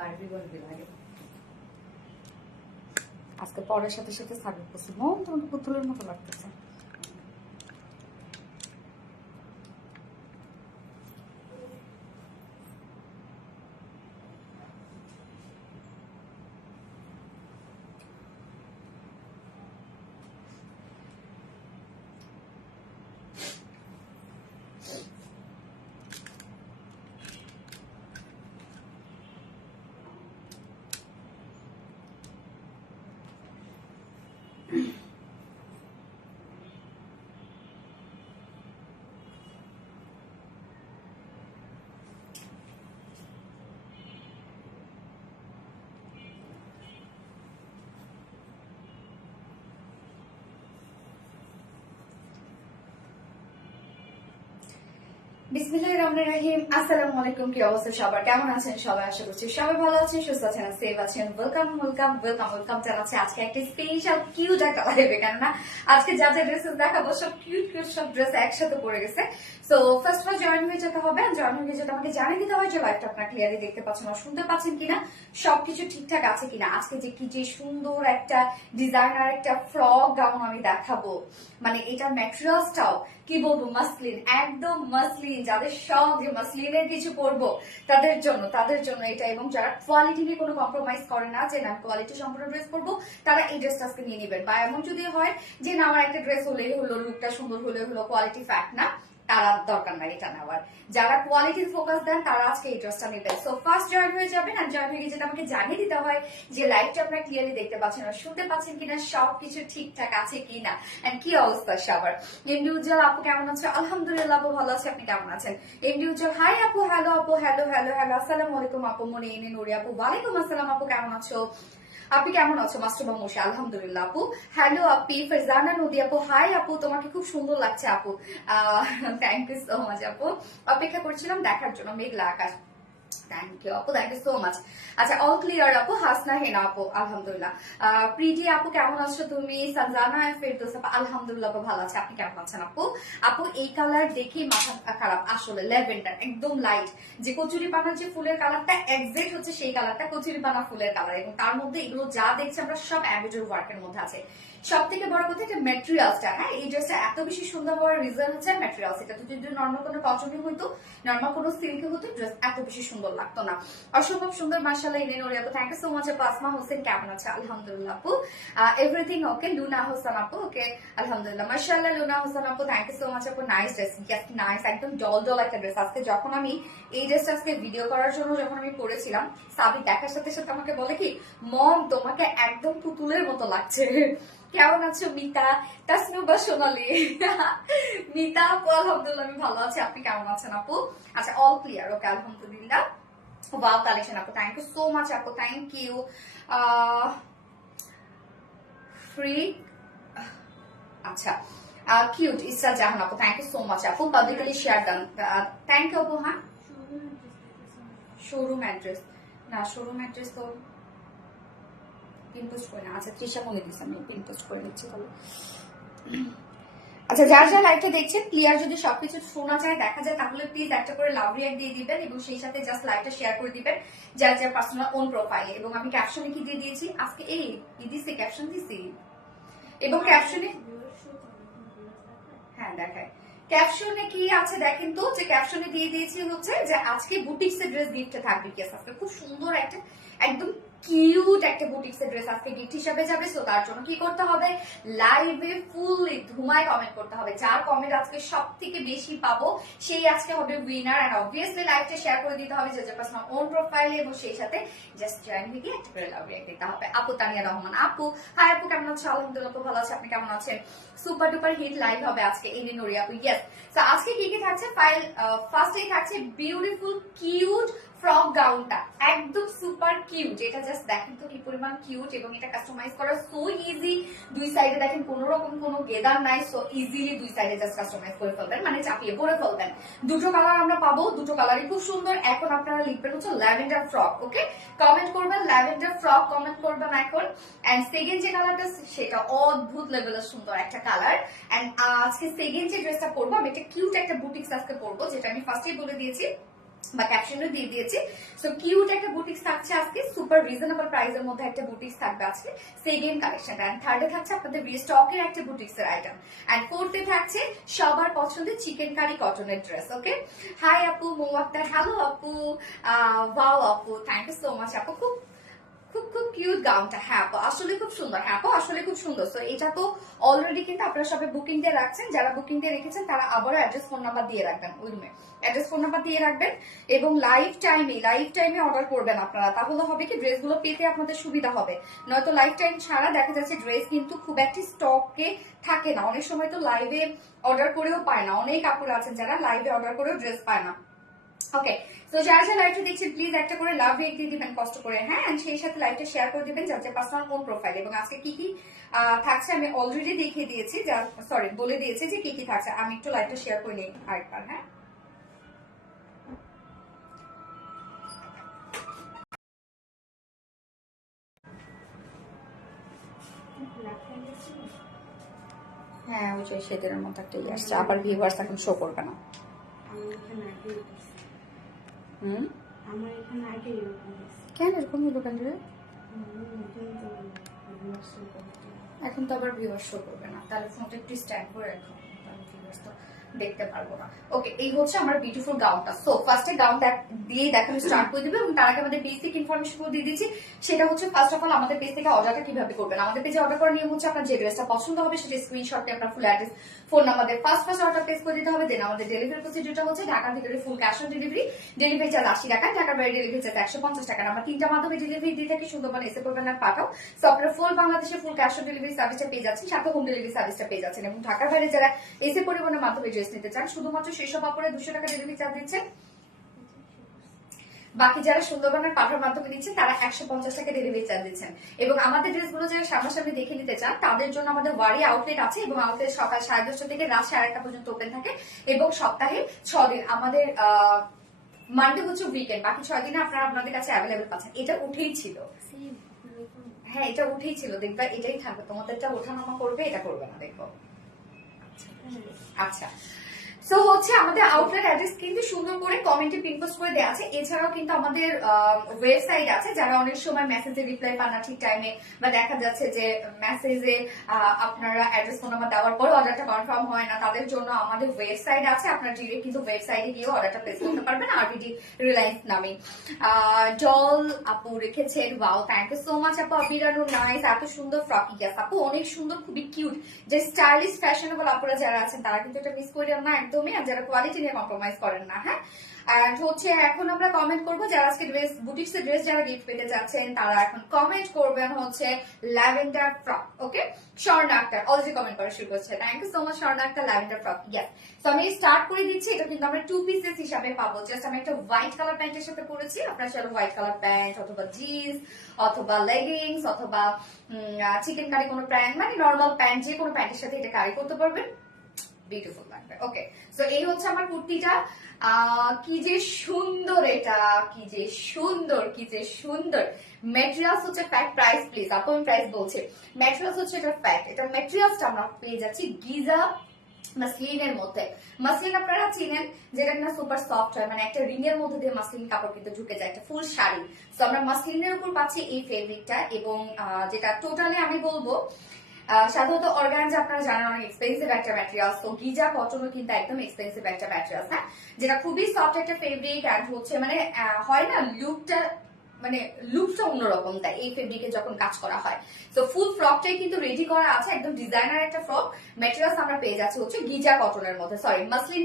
Barbie লাগে আজকে পরের সাথে সাথে সাবিত করছি মন তোমাকে পুতুলের মতো লাগতেছে। বিসমিল্লাহির রহমানির রহিম। আসসালামু আলাইকুম। কি অবস্থা সবার, কেমন আছেন সবাই? আশা করছি সবাই ভালো আছেন, সুস্থ আছেন, সেফ আছেন। ওয়েলকাম জানাচ্ছি আজকে একটা স্পেশাল কিউট একটা লাইভে। কেননা আজকে যা যা ড্রেসেস দেখাবো সব কিউট সব ড্রেস একসাথে পড়ে গেছে। So first of all join হয়ে যেতে হবে। জয়েন হয়ে যেতে আমাকে জানিয়ে দিতে হবে যে লাইভটা আপনারা ক্লিয়ারলি দেখতে পাচ্ছেন আর শুনতে পাচ্ছেন কিনা, সবকিছু ঠিকঠাক আছে কিনা। আজকে যে কি যে সুন্দর একটা ডিজাইনার একটা ফ্রক গাউন আমি দেখাবো, মানে এটার ম্যাটেরিয়ালসটাও কি বলবো, মাসলিন, একদম মাসলিন। যাদের শখ যে মাসলিনের কিছু পরবো তাদের জন্য এটা। এবং যারা কোয়ালিটি নিয়ে কোনো কম্প্রোমাইজ করে না, যে না কোয়ালিটি সম্পূর্ণ ড্রেস পরবো, তারা এই ড্রেসটা আজকে নিয়ে নেবেন। বা এমন যদি হয় যে না আমার একটা ড্রেস হলেই হলো, লুকটা সুন্দর হলে হলো, কোয়ালিটি ফ্যাক্ট না, তারা দরকার নাই এটা নেওয়ার। যারা কোয়ালিটির ফোকাস দেন তারা আজকে এই ড্রেসটা নেবেন। সো ফার্স্ট জয়েন হয়ে যাবেন। আর জয়েন হয়ে যেটা আমাকে জানিয়ে দিতে হয় যে লাইভটা আপনারা ক্লিয়ারলি দেখতে পাচ্ছেন আর শুনতে পাচ্ছেন কিনা, সবকিছু ঠিকঠাক আছে কিনা, এন্ড কি অবস্থা সবার। ইন্ডিভিজুয়াল আপু কেমন আছে? আলহামদুলিল্লাহ আপু ভালো আছে, আপনি কেমন আছেন? ইন্ডিভিজুয়াল হাই আপু, হ্যালো আপু, হ্যালো আসসালামু আলাইকুম আপু, মনে এনে নুরি আপু, ওয়ালাইকুম আসসালাম আপু, কেমন আছো? আপনি কেমন আছো? মাস্টারবা মশি, আলহামদুলিল্লাহ আপু। হ্যালো আপি, ফারজানা নদী আপু, হাই আপু, তোমাকে খুব সুন্দর লাগছে আপু। থ্যাংক ইউ সো মাচ আপু। অপেক্ষা করছিলাম দেখার জন্য, মেঘলা আকাশ। থ্যাংক ইউ আপু, থ্যাংক ইউ সো মাচ। আচ্ছা, অল ক্লিয়ার আপু? হাসনা হেনা আপু, আলহামদুলিল্লাহ। প্রীতি আপু কেমন আছো তুমি? সঞ্জানা ফেরদৌস আপু, আলহামদুলিল্লাহ আপু ভালো আছে, আপনি কেমন আছেন আপু? আপু এই কালার দেখে মাথা খারাপ, আসলে ল্যাভেন্ডার একদম লাইট, যে কচুরি পানার যে ফুলের কালারটা এক্সাক্ট হচ্ছে সেই কালারটা কচুরি পানা ফুলের কালার। এবং তার মধ্যে এগুলো যা দেখছি আমরা সব অ্যামেজর ওয়ার্কের মধ্যে আছে। সব থেকে বড় কথা এটা ম্যাটেরিয়ালসটা। হ্যাঁ, এই ড্রেসটা এত বেশি সুন্দর হওয়ার রিজন হচ্ছে ম্যাটেরিয়ালস। এটা যদি নর্মাল কোনো কটনে হইতো, নর্মাল কোনো সিল্কে হতো, ড্রেস এত বেশি সুন্দর লাগতো না। অসম্ভব সুন্দর, মাশাআল্লাহ। ইনে নরি আপু, থ্যাংক ইউ সো মাচ আপু। আসমা হোসেন কেমন আছে? আলহামদুলিল্লাহ আপু, এভরিথিং ওকে। লুনা হোসেন আপু, ওকে আলহামদুলিল্লাহ, মাশাআল্লাহ। লুনা হোসেন আপু, থ্যাংক ইউ সো মাচ আপু। নাইস ড্রেস, ইয়েস নাইস, একদম ডল একটা ড্রেস। আজকে যখন আমি এই ড্রেসটা আজকে ভিডিও করার জন্য যখন আমি পরেছিলাম, সাবি দেখার সাথে সাথে আমাকে বলে কি, মম তোমাকে একদম পুতুলের মতো লাগছে। কেমন আছো মিতা, তাসনুবা সোনালি? মিতা আপু আলহামদুলিল্লাহ আমি ভালো আছি, আপনি কেমন আছেন আপু? আচ্ছা, অল ক্লিয়ার, ওকে আলহামদুলিল্লাহ। ওয়াও কালেকশন আপু, থ্যাংক ইউ সো মাচ আপু, থ্যাংক ইউ। ফ্রি, আচ্ছা, কিউট ইসরা জাহান আপু, থ্যাংক ইউ সো মাচ আপু। Publicly share done, thank you আপু। হ্যাঁ, শোরুম অ্যাড্রেস না, শোরুম অ্যাড্রেস তো পিনপোস্ট করে না। আচ্ছা, তৃষা মনে দিচ্ছে, আমি পিনপোস্ট করে নিচ্ছি তাহলে। আচ্ছা, যার যার লাইভটা দেখছেন ক্লিয়ার যদি সবকিছু শোনা যায়, দেখা যায়, তাহলে প্লিজ একটা করে লাভ রিঅ্যাক্ট দিয়ে দিবেন এবং সেই সাথে জাস্ট লাইভটা শেয়ার করে দিবেন যার যার পার্সোনাল ওন প্রোফাইলে। এবং আমি ক্যাপশনে কি দিয়ে দিয়েছি আজকে, এই দিছি ক্যাপশন দিছি, এবং ক্যাপশনে হ্যাঁ দেখায় ক্যাপশনে কি আছে দেখেন তো, যে ক্যাপশনে দিয়ে দিয়েছি হচ্ছে যে আজকে বুটিক্স এর ড্রেস গিফটে থাকবে। কি আজকে খুব সুন্দর একটা একদম কিউট একটা বুটিক্স এর ড্রেস আজকে গিফট হিসাবে যাবে। সো তার জন্য কি করতে হবে, লাইভে ফুললি ধুমায় কমেন্ট করতে হবে। যার কমেন্ট আজকে সব থেকে বেশি পাবো সেই আজকে হবে উইনার। এন্ড অবভিয়াসলি লাইভটা শেয়ার করে দিতে হবে যে পার্সোনাল ওন প্রোফাইলে, এবং সেই সাথে জাস্ট জয়েন হয়ে গিয়ে একটা করে লাভ রিঅ্যাক্ট দিতে হবে। আপু তানিয়া রহমান আপু, হাই আপু, কেমন আছো? আলহামদুলিল্লাহ আপু ভালো আছে, আপনি কেমন আছেন? সুপার ডুপার হিট লাইভ হবে আজকে, এলি নুরি আপু, ইয়েস। তো আজকে কি কি থাকছে, ফার্স্টেই থাকছে বিউটিফুল কিউট ফ্রক গাউনটা, একদম সুপার কিউট। এটা জাস্ট দেখেন তো কি পরিমাণ কিউট, এবং এটা কাস্টমাইজ করা সো ইজি। দুই সাইডে দেখেন কোন রকম কোনো গেদার নাই, সো ইজিলি দুই সাইডে জাস্ট কাস্টমাইজ করে ফেলবেন, মানে চাপিয়ে পরে ফেলবেন। দুটো কালার আমরা পাবো, দুটো কালারই খুব সুন্দর। এখন আপনারা লিখবেন হচ্ছে ল্যাভেন্ডার ফ্রক, ওকে কমেন্ট করবেন ল্যাভেন্ডার ফ্রক, কমেন্ট করবেন এখন। এন্ড সেকেন্ড যে কালারটা সেটা অদ্ভুত লেভেলের সুন্দর একটা কালার। এন্ড আজকে সেকেন্ড যে ড্রেসটা পরবো আমি, একটা কিউট একটা বুটিক্স আজকে পরবো, যেটা আমি ফার্স্টেই বলে দিয়েছি বা ক্যাপশনও দিয়ে দিয়েছি। সো কিউট একটা বুটিক্স থাকছে আজকে, সুপার রিজনেবল প্রাইসের মধ্যে একটা বুটিক্স থাকবে আজকে সেকেন্ড কালেকশন। এন্ড থার্ডে থাকছে আপনাদের রিস্টকের একটা বুটিক্স এর আইটেম। এন্ড ফোর্থে থাকছে সবার পছন্দের চিকেন কারি কটনের ড্রেস। ওকে, হাই আপু মৌ আক্তার, হ্যালো আপু, ওয়াও আপু, থ্যাংক ইউ সো মাচ আপু, খুব খুব খুব কিউট গাউনটা। হ্যাঁ আপু আসলে খুব সুন্দর, হ্যাঁ আপু আসলে খুব সুন্দর। তো এটা তো অলরেডি কিন্তু আপনারা সবাই বুকিং দিয়ে রাখছেন, যারা বুকিং দিয়ে রেখেছেন তারা আবারও অ্যাড্রেস ফোন নাম্বার দিয়ে রাখবেন, উইলমে অ্যাড্রেস ফোন নাম্বার দিয়ে রাখবেন এবং লাইফ টাইমে অর্ডার করবেন আপনারা, তাহলে হবে কি ড্রেসগুলো পেতে আপনাদের সুবিধা হবে। নয়তো লাইফ টাইম ছাড়া দেখা যাচ্ছে ড্রেস কিন্তু খুব একটা স্টকে থাকে না, অনেক সময় তো লাইভে অর্ডার করেও পায় না, অনেক কাপড় আছেন যারা লাইভে অর্ডার করেও ড্রেস পায় না। ওকে, তো যারা যারা লাইভটা দেখছেন প্লিজ একটা করে লাভ রেট দিয়ে দিবেন কষ্ট করে, হ্যাঁ, সেই সাথে লাইভটা শেয়ার করে দিবেন যাতে পার্সোনাল কোন প্রোফাইল এবং আজকে কি কি থাকছে আমি অলরেডি দেখিয়ে দিয়েছি, সরি বলে দিয়েছি যে কি কি থাকছে। আমি একটু লাইভটা শেয়ার করে নিই আরেকবার। হ্যাঁ, হ্যাঁ ওই যে সেদের মতো একটা আসছে, আবার ভিউয়ার্স এখন শো করবে না। কেন এরকম হলো কেন রে? এখন তো আবার ভিউয়ার্স শো করবে না, তাহলে ফোনটা একটু স্ট্যান্ড করে রাখো, তাহলে ভিউয়ার্স তো দেখতে পারবো না। ওকে, এই হচ্ছে আমার বিউটিফুল গাউনটা। সো ফার্স্টে গাউনটা দিয়ে দেখানো স্টার্ট করে দিবে এবং তার আগে আমাদের বেসিক ইনফরমেশন দিয়ে দিচ্ছি। সেটা হচ্ছে ফার্স্ট অফ অল আমাদের পেজ থেকে অর্ডারটা কিভাবে করবেন। আমাদের পেজে অর্ডার করার নিয়ম হচ্ছে আপনার যে ড্রেসটা পছন্দ হবে সেটা স্ক্রিনশট নিয়ে আপনার ফুল address phone number first order place করে দিতে হবে। দেন আমাদের ডেলিভারি প্রসিডিউরটা হচ্ছে ঢাকার ভিতরে full cash on delivery, delivery charge 80 টাকা, ঢাকার বাইরে ডেলিভারি চার্জ 150 টাকা। আমরা তিনটা মাধ্যমে ডেলিভারি দিয়ে থাকি, সুন্দরবন এসে করবেন আর পাঠাও। সো আপনারা ফুল বাংলাদেশে ফুল ক্যাশ অন ডেলিভারি সার্ভিসটা পেয়ে যাচ্ছেন, সাথে হোম ডেলিভারি সার্ভিসটা পেয়ে যাচ্ছেন। এবং ঢাকার বাইরে যারা এসে পরিবহনের মাধ্যমে ড্রেস নিতে চান শুধুমাত্র সেসব কাপড়ে 200 টাকা ডেলিভারি চার্জ দিচ্ছেন, বাকি যারা সুন্দরবনের পাঠার মাধ্যমে দিচ্ছেন তারা 150 টাকা ডেলিভারি চার্জ দিচ্ছেন। এবং আমাদের ড্রেসগুলো যারা সামনাসামনি দেখে নিতে চান তাদের জন্য আমাদের ওয়ারি আউটলেট আছে এবং আউটলেট সকাল 10:30 থেকে রাত 1:30 পর্যন্ত ওপেন থাকে এবং সপ্তাহে 6 দিন আমাদের মানডে হচ্ছে উইকেন্ড, বাকি 6 দিনে আপনারা আপনাদের কাছে অ্যাভেলেবেল পাচ্ছেন। এটা উঠেই ছিল, হ্যাঁ এটা উঠেই ছিল, দেখবা এটাই থাকবে, তোমাদেরটা ওঠানামা করবে, এটা করবে না, দেখো। আচ্ছা, সো হচ্ছে আমাদের আউটলেট অ্যাড্রেস কিন্তু সুন্দর করে কমেন্টে পিন পোস্ট করে দেওয়া আছে। এছাড়াও কিন্তু আমাদের ওয়েবসাইট আছে, যারা অনেক সময় মেসেজে রিপ্লাই পান না ঠিক টাইমে, বা দেখা যাচ্ছে যে মেসেজে আপনারা অ্যাড্রেস ফোন নাম্বার দেওয়ার পর অর্ডারটা কনফার্ম হয় না, তাদের জন্য আমাদের ওয়েবসাইট আছে, আপনারা ডিরেক্ট কিন্তু ওয়েবসাইটে গিয়ে অর্ডারটা প্লেস করতে পারবেন আরবিডি রিলায়েন্স নামে। ডল আপু রেখেছেন, wow thank you so much আপু। আবিরানু নাইস, এত সুন্দর ফ্রকি, গ্যাস আপু অনেক সুন্দর, খুবই কিউট। যে স্টাইলিশ ফ্যাশনেবল আপুরা যারা আছেন তারা কিন্তু এটা মিস করেন না একদমই, আর যারা কোয়ালিটি নিয়ে কম্প্রোমাইজ করেন না। হ্যাঁ, আর হচ্ছে এখন আমরা কমেন্ট করবো যারা আজকে ড্রেস বুটিক্স এর ড্রেস যারা গিফট পেতে যাচ্ছেন তারা এখন কমেন্ট করবেন হচ্ছে lavender frock. Okay, Swarna Akter already comment করা শুরু করছে, thank you so much Swarna Akter, lavender frock. Yes, তো আমি স্টার্ট করে দিচ্ছি। এটা কিন্তু আমরা 2 পিসেস হিসাবে পাবো। জাস্ট আমি একটা হোয়াইট কালার প্যান্টের সাথে পরেছি, আপনারা চাইলে হোয়াইট কালার প্যান্ট অথবা জিন্স অথবা লেগিংস অথবা চিকেন কারি কোনো প্যান্ট, মানে নর্মাল প্যান্ট যে কোনো প্যান্টের সাথে এটা ক্যারি করতে পারবেন, বিউটিফুল লাগবে। ওকে, সো এই হচ্ছে আমার কুর্তিটা, কি যে সুন্দর, এটা কি যে সুন্দর, কি যে সুন্দর। ম্যাটেরিয়ালস হচ্ছে ফ্যাক্ট, প্রাইস প্লিজ আপু আমি প্রাইস বলছি। ম্যাটেরিয়ালস হচ্ছে এটা ফ্যাক্ট, এটা ম্যাটেরিয়ালসটা আমরা পেয়ে যাচ্ছি গিজা মাসলিনের মধ্যে। মাসলিন আপনারা চিনেন যেটা কিনা সুপার সফট হয়, মানে একটা রিং এর মধ্যে দিয়ে মাসলিন কাপড় কিন্তু ঢুকে যায়, একটা ফুল শাড়ি। তো আমরা মাসলিনের উপর পাচ্ছি এই ফেব্রিকটা এবং যেটা টোটালি আমি বলবো সাধারণত অর্গানজা আপনারা জানেন অনেক এক্সপেন্সিভ একটা ম্যাটেরিয়াল, তো গিজা কটনও কিন্তু একদম এক্সপেন্সিভ একটা ম্যাটেরিয়াল। হ্যাঁ, যেটা খুবই সফট একটা ফেব্রিক, আর হচ্ছে মানে হয় না লুকটা, মানে লুকটা অন্যরকম তাই এই ফেব্রিকে যখন কাজ করা হয়। তো ফুল ফ্রকটাই কিন্তু রেডি করা আছে, একদম ডিজাইনার একটা ফ্রক। ম্যাটেরিয়ালস আমরা পেয়ে যাচ্ছি হচ্ছে গিজা কটনের মধ্যে, সরি মাসলিন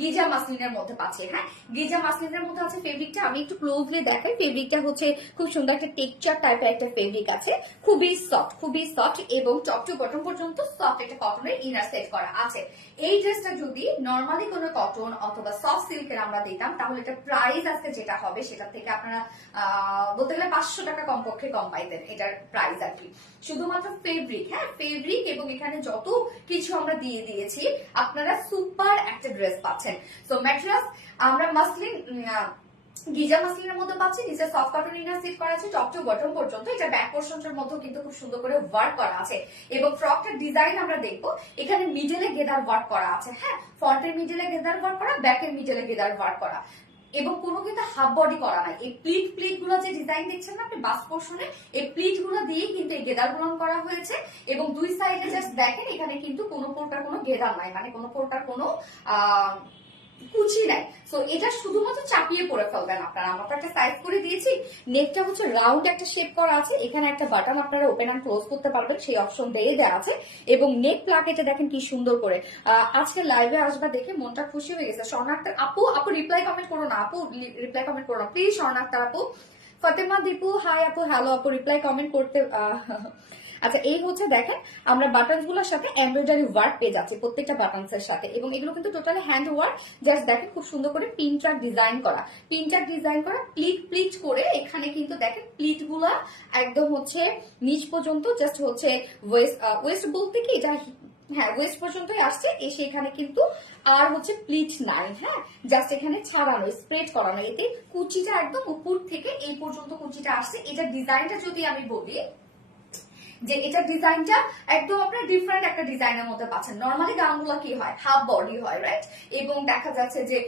গিজা মাসলিনের মধ্যে পাচ্ছি। হ্যাঁ, গিজা মাসলিনের মধ্যে আছে ফেব্রিকটা, আমি একটু ক্লোজলি দেখাই। ফেব্রিকটা হচ্ছে খুব সুন্দর একটা টেক্সচার টাইপের একটা ফেব্রিক আছে, খুবই সফট এবং টপ টু বটম পর্যন্ত সফট একটা কটনের ইনার সেট করা আছে। এই ড্রেসটা যদি নর্মালি কোনো কটন অথবা সফট সিল্কের আমরা দিতাম তাহলে এটা প্রাইস আজকে যেটা হবে সেটা থেকে আপনারা বলতে গেলে 500 টাকা কমপক্ষে কম পাইতেন এটার প্রাইস আর কি। শুধুমাত্র ফেব্রিক, হ্যাঁ ফেব্রিক এবং এখানে যত কিছু আমরা দিয়ে দিয়েছি আপনারা সুপার একটা ড্রেস পাচ্ছেন। সো ম্যাটেরিয়ালস আমরা মাসলিন গিজা মাসলিনের মধ্যে পাচ্ছি, নিচে সফট কটন ইনার সিট করা আছে টপ টু বটম পর্যন্ত। এটা ব্যাক পোর্শনটার মধ্যে কিন্তু খুব সুন্দর করে ওয়ার্ক করা আছে এবং ফ্রকটার ডিজাইন আমরা দেখবো এখানে মিডলে গেদার ওয়ার্ক করা আছে। হ্যাঁ, ফ্রন্টের মিডলে গেদার ওয়ার্ক করা, ব্যাকের মিডলে গেদার ওয়ার্ক করা এবং কোনো কিন্তু হাফ বডি করা নাই। এই প্লিট গুলো যে ডিজাইন দেখছেন না আপনি বাস পোর্শনে, এই প্লিট গুলো দিয়ে কিন্তু এই গেদার গুলো করা হয়েছে এবং দুই সাইডে জাস্ট দেখেন এখানে কিন্তু কোনো প্রকার কোনো গেদার নাই, মানে কোনো প্রকার কোনো কুচি নাই। সো এটা শুধুমাত্র চাপিয়ে পরে ফেলবেন আপনারা। আমরা একটা সাইজ করে দিয়েছি, নেকটা হচ্ছে রাউন্ড একটা শেপ করা আছে, এখানে একটা বাটন আপনারা ওপেন এন্ড ক্লোজ করতে পারবেন, সেই অপশন দিয়ে দেওয়া আছে এবং নেক প্লাকেটে দেখেন কি সুন্দর করে। আজকে লাইভে আসবা দেখে মনটা খুশি হয়ে গেছে। স্বর্ণাক্তার আপু রিপ্লাই কমেন্ট করো না, রিপ্লাই কমেন্ট করো না প্লিজ। স্বর্ণাক্তার আপু, ফতেমা দীপু হাই আপু, হ্যালো আপু, রিপ্লাই কমেন্ট করতে। আচ্ছা, এই হচ্ছে দেখেন আমরা বাটন গুলোর সাথে এমব্রয়ডারি ওয়ার্ক পেয়ে যাচ্ছি প্রত্যেকটা বাটনস এর সাথে এবং এগুলো কিন্তু টোটালি হ্যান্ড ওয়ার্ক। জাস্ট দেখেন খুব সুন্দর করে পিনটার ডিজাইন করা, প্লিট করে এখানে কিন্তু দেখেন প্লিট গুলা একদম হচ্ছে নিচ পর্যন্ত জাস্ট হচ্ছে ওয়েস্ট বলতে কি এটা, হ্যাঁ ওয়েস্ট পর্যন্তই আসছে, এসে এখানে কিন্তু আর হচ্ছে প্লিট নাই। হ্যাঁ, জাস্ট এখানে ছাড়ানো স্প্রেড করানো, এতে কুচিটা একদম উপর থেকে এই পর্যন্ত কুচিটা আসছে। এটা ডিজাইনটা যদি আমি বলি যে এটা ডিজাইনটা একদম আপনার ডিফারেন্ট একটা ডিজাইনের মধ্যে পাচ্ছেন। নর্মালি গাউনগুলো কি হয় হাফ বডি হয়, রাইট, এবং দেখা যাচ্ছে যে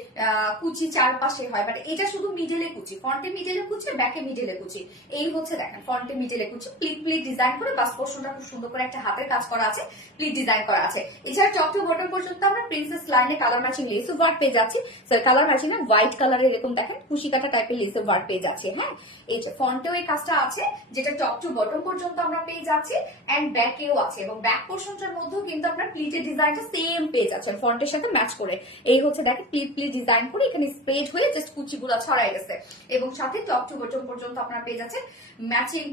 কুচি চারপাশে হয়, বাট এটা শুধু মিডলে কুচি, ফ্রন্টে মিডলে কুচি, ব্যাকে মিডলে কুচি। এই হচ্ছে দেখেন ফ্রন্টে মিডলে কুচি, প্লিট ডিজাইন করে বাস পোর্শনটা খুব সুন্দর করে একটা হাতের কাজ করা আছে, প্লিট ডিজাইন করা আছে। এছাড়া টপ টু বটম পর্যন্ত আমরা প্রিন্সেস লাইনে কালার ম্যাচিং লেস ওয়ার্ক পেয়ে যাচ্ছি। কালার ম্যাচিং না, হোয়াইট কালারের এরকম দেখেন কুশি কাটা টাইপের লেস ওয়ার্ক পেয়ে যাচ্ছি। হ্যাঁ, এই যে ফ্রন্টেও এই কাজটা আছে যেটা টপ টু বটম পর্যন্ত আমরা পেয়ে যাচ্ছি এন্ড ব্যাকেও আছে এবং ব্যাক পোর্শনটার মধ্যেও কিন্তু আপনার প্লিটের ডিজাইনটা সেম পেয়ে যাচ্ছেন ফ্রন্টের সাথে ম্যাচ করে। এই হচ্ছে দেখেন প্লিট ডিজাইন করে এখানে স্প্রেড হয়ে জাস্ট কুচিগুলো ছড়াই গেছে এবং সাথে টপ টু বটম পর্যন্ত আপনারা পেয়ে যাচ্ছেন ম্যাচিং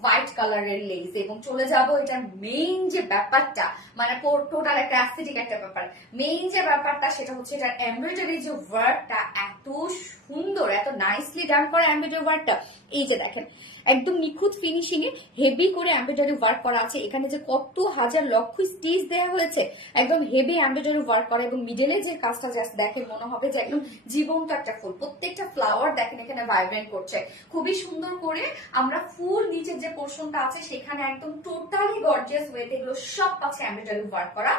হোয়াইট কালারের লেস। এবং চলে যাব এটা মেইন যে ব্যাপারটা, মানে টোটাল একটা অ্যাস্থেটিক একটা ব্যাপার, মেইন যে ব্যাপারটা সেটা হচ্ছে এটার এমব্রয়ডারি যে ওয়ার্কটা এত সুন্দর, এত নাইসলি ডান করা এমব্রয়ডারি ওয়ার্কটা। এই যে দেখেন একদম নিখুঁত ফিনিশিং এ হেভি করে এমব্রয়ডারি ওয়ার্ক করা আছে। এখানে যে কত হাজার লক্ষ স্টিচ দেওয়া হয়েছে, একদম হেভি এমব্রয়ডারি ওয়ার্ক করা এবং মিডলে যে কাজটা জাস্ট দেখেন মনে হবে যে একদম জীবন্ত একটা ফুল। প্রত্যেকটা ফ্লাওয়ার দেখেন এখানে ভাইব্রেন্ট করছে খুবই সুন্দর করে। আমরা ফুল নিচের যে পোর্শনটা আছে সেখানে একদম টোটালি গর্জিয়াস ওয়েতে এগুলো সব পাচ্ছে এমব্রয়ডারি ওয়ার্ক করা,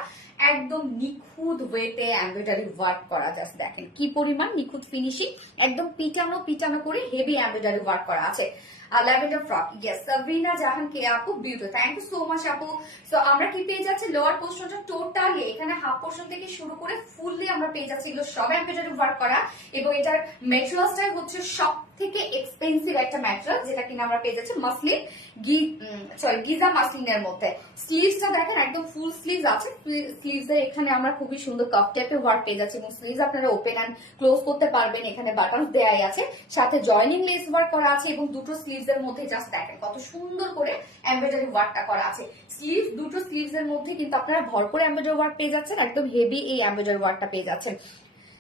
একদম নিখুঁত ওয়েতে এমব্রয়ডারি ওয়ার্ক করা। জাস্ট দেখেন কি পরিমাণ নিখুঁত ফিনিশিং, একদম পিটানো করে হেভি এমব্রয়ডারি ওয়ার্ক করা আছে। Lavender frock, yes Sabina Jahan কে আপু, beautiful, thank you so much আপু। সো আমরা কি পেয়ে যাচ্ছি লোয়ার পোর্শনটা টোটালি এখানে হাফ পোর্শন থেকে শুরু করে ফুললি আমরা পেয়ে যাচ্ছি এগুলো সব এমব্রয়ডারি ওয়ার্ক করা এবং এটার ম্যাটেরিয়ালসটাই হচ্ছে সব থেকে এক্সপেন্সিভ একটা ম্যাটেরিয়াল, যেটা কিনা আমরা পেয়ে যাচ্ছি মাসলিন গিজা মাসলিনের মধ্যে। স্লিভসটা দেখেন একদম ফুল স্লিভস আছে, স্লিভস এর এখানে আমরা খুবই সুন্দর কাপ টাইপের ওয়ার্ক পেয়ে যাচ্ছি এবং স্লিভস আপনারা ওপেন এন্ড ক্লোজ করতে পারবেন। এখানে বাটন দেয়াই আছে, সাথে জয়নিং লেস ওয়ার্ক করা আছে এবং দুটো স্লিভস এর মধ্যে জাস্ট দেখেন কত সুন্দর করে এমব্রয়ডারি ওয়ার্কটা করা আছে। দুটো স্লিভস এর মধ্যে কিন্তু আপনারা ভরপুর এমব্রয়ডারি ওয়ার্ক পেয়ে যাচ্ছেন, একদম হেভি এই এমব্রয়ডারি ওয়ার্কটা পেয়ে যাচ্ছেন।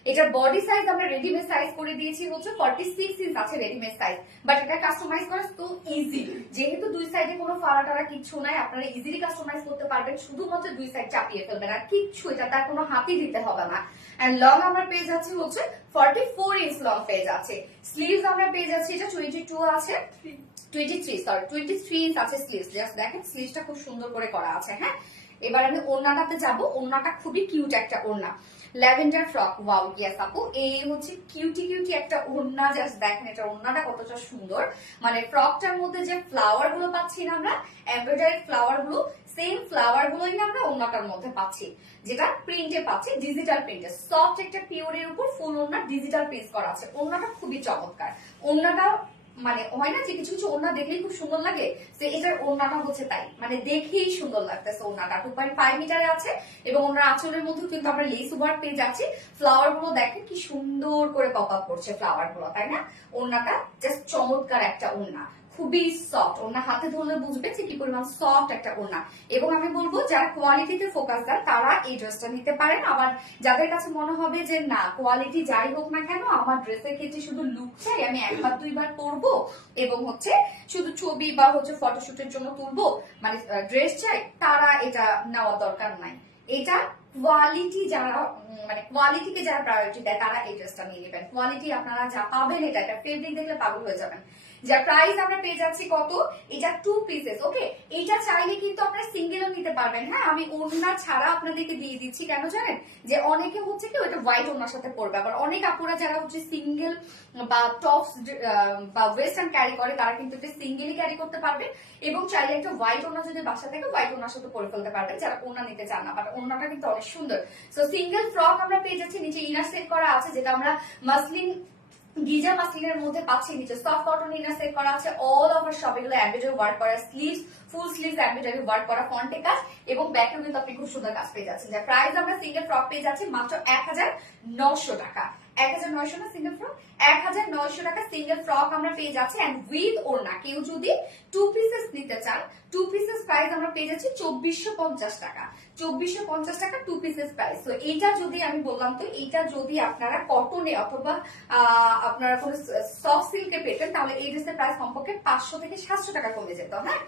এটার বডি সাইজ আমরা রেডিমেড সাইজ করে দিয়েছি হচ্ছে 46 ইঞ্চ আছে রেডিমেড সাইজ, বাট এটা কাস্টমাইজ করা তো ইজি, যেহেতু দুই সাইডে কোনো ফাড়া টাড়া কিচ্ছু নাই, আপনারা ইজিলি কাস্টমাইজ করতে পারবেন, শুধুমাত্র দুই সাইড চাপিয়ে ফেলবেন আর কিচ্ছু, এটা তার কোনো হাতি দিতে হবে না। এন্ড লং আমরা পেয়ে যাচ্ছি হচ্ছে 44 ইঞ্চ লং পেয়ে যাচ্ছে। স্লিভস আমরা পেয়ে যাচ্ছি এটা 22 আছে, 23 ইঞ্চ আছে স্লিভস। জাস্ট দেখেন স্লিভসটা খুব সুন্দর করে করা আছে। হ্যাঁ, এবার আমি ওড়নাটাতে যাব। ওড়নাটা খুবই কিউট একটা ওড়না, ল্যাভেন্ডার ফ্রক, ওয়াও ইয়েস আপু, এই হচ্ছে কিউটি একটা ওড়না। জাস্ট দেখেন এটা ওড়নাটা কতটা সুন্দর, মানে ফ্রকটার মধ্যে যে ফ্লাওয়ার গুলো পাচ্ছি না আমরা, এমব্রয়ডারি ফ্লাওয়ার গুলো, সেম ফ্লাওয়ার গুলোই না আমরা ওড়নাটার মধ্যে পাচ্ছি, যেটা প্রিন্টে পাচ্ছি ডিজিটাল প্রিন্টে, সফট একটা পিওরের উপর ফুল ওড়না ডিজিটাল প্রিন্ট করা আছে। ওড়নাটা খুবই চমৎকার। ওড়নাটা মানে হয় না যে কিছু কিছু ওড়না দেখলেই খুব সুন্দর লাগে, যে এটার ওড়নাটা হচ্ছে তাই, মানে দেখেই সুন্দর লাগতেছে। ওড়নাটা 2.5 মিটারে আছে এবং ওনার আঁচলের মধ্যে কিন্তু আমরা লেস ওয়ার্ক পেয়ে যাচ্ছি। ফ্লাওয়ার গুলো দেখেন কি সুন্দর করে পপ আপ করছে ফ্লাওয়ার গুলো, তাই না? ওড়নাটা জাস্ট চমৎকার একটা ওড়না, খুবই সফট। ওড়না হাতে ধরলে বুঝবে যে কি পরিমাণ সফট একটা ওড়না। এবং আমি বলবো যারা কোয়ালিটিতে ফোকাস দেয় তারা এই ড্রেসটা নিতে পারেন। আবার যাদের কাছে মনে হবে যে না কোয়ালিটি যাই হোক না কেন, আমার ড্রেসের ক্ষেত্রে শুধু লুক চাই, আমি একবার দুইবার পরবো এবং হচ্ছে শুধু ছবি বা হচ্ছে ফটোশুটের জন্য তুলবো, মানে ড্রেস চাই, তারা এটা নেওয়ার দরকার নাই। এটা কোয়ালিটি যারা মানে কোয়ালিটিকে যারা প্রায়োরিটি দেয় তারা এই ড্রেসটা নিয়ে নেবেন। কোয়ালিটি আপনারা যা পাবেন, এটা ফেব্রিক দেখলে পাগল হয়ে যাবেন। যার প্রাইস আমরা পেয়ে যাচ্ছি কত, এটা 2 পিসেস। ওকে, এইটা চাইলে কিন্তু আপনারা সিঙ্গেলও নিতে পারবেন। হ্যাঁ, আমি ওড়না ছাড়া আপনাদেরকে দিয়ে দিচ্ছি, কেন জানেন, যে অনেকে হচ্ছে কি ওটা হোয়াইট ওড়নার সাথে পরবে, আবার অনেক আপুরা যারা হচ্ছে সিঙ্গেল বা টপস বা ওয়েস্টার্ন ক্যারি করে তারা কিন্তু এটা সিঙ্গেলই ক্যারি করতে পারবে, এবং চাইলে একটা হোয়াইট ওড়না যদি বাসা থেকে হোয়াইট ওড়নার সাথে পরে ফেলতে পারবেন যারা ওড়না নিতে চান না। বাট ওড়নাটা কিন্তু অনেক সুন্দর। সো সিঙ্গেল ফ্রক আমরা পেয়ে যাচ্ছি, নিচে ইনার সেট করা আছে, যেটা আমরা মাসলিন গিজা মাসলিনের মধ্যে পাচ্ছি, নিচে সফট কটন ইনার সেট করা আছে। অল ওভার সব এগুলো এমব্রয়ডারি ওয়ার্ক করা, স্লিভস ফুল স্লিভস এমব্রয়ডারি ওয়ার্ক করা, ফ্রন্টে কাজ, এবং ব্যাকেও কিন্তু আপনি খুব সুন্দর কাজ পেয়ে যাচ্ছেন। যার প্রাইস আমরা সিঙ্গেল ফ্রক পেয়ে যাচ্ছি মাত্র 1900 টাকা। 1900 না সিঙ্গেল ফ্রক, 1900 টাকা সিঙ্গেল ফ্রক আমরা পেয়ে যাচ্ছি এন্ড উইথ ওড়না। কেউ যদি 2 পিসেস নিতে চান, 2 পিসেস প্রাইস আমরা পেয়ে যাচ্ছি 2450 টাকা। 2450 টাকা 2 পিসেস প্রাইস। তো এইটা যদি আমি বললাম, তো এইটা যদি আপনারা কটনে অথবা আপনারা কোনো সফট সিল্কে পেতেন, তাহলে এই ড্রেসের প্রাইস কমপক্ষে 500 থেকে 700 টাকা কমে যেত। হ্যাঁ,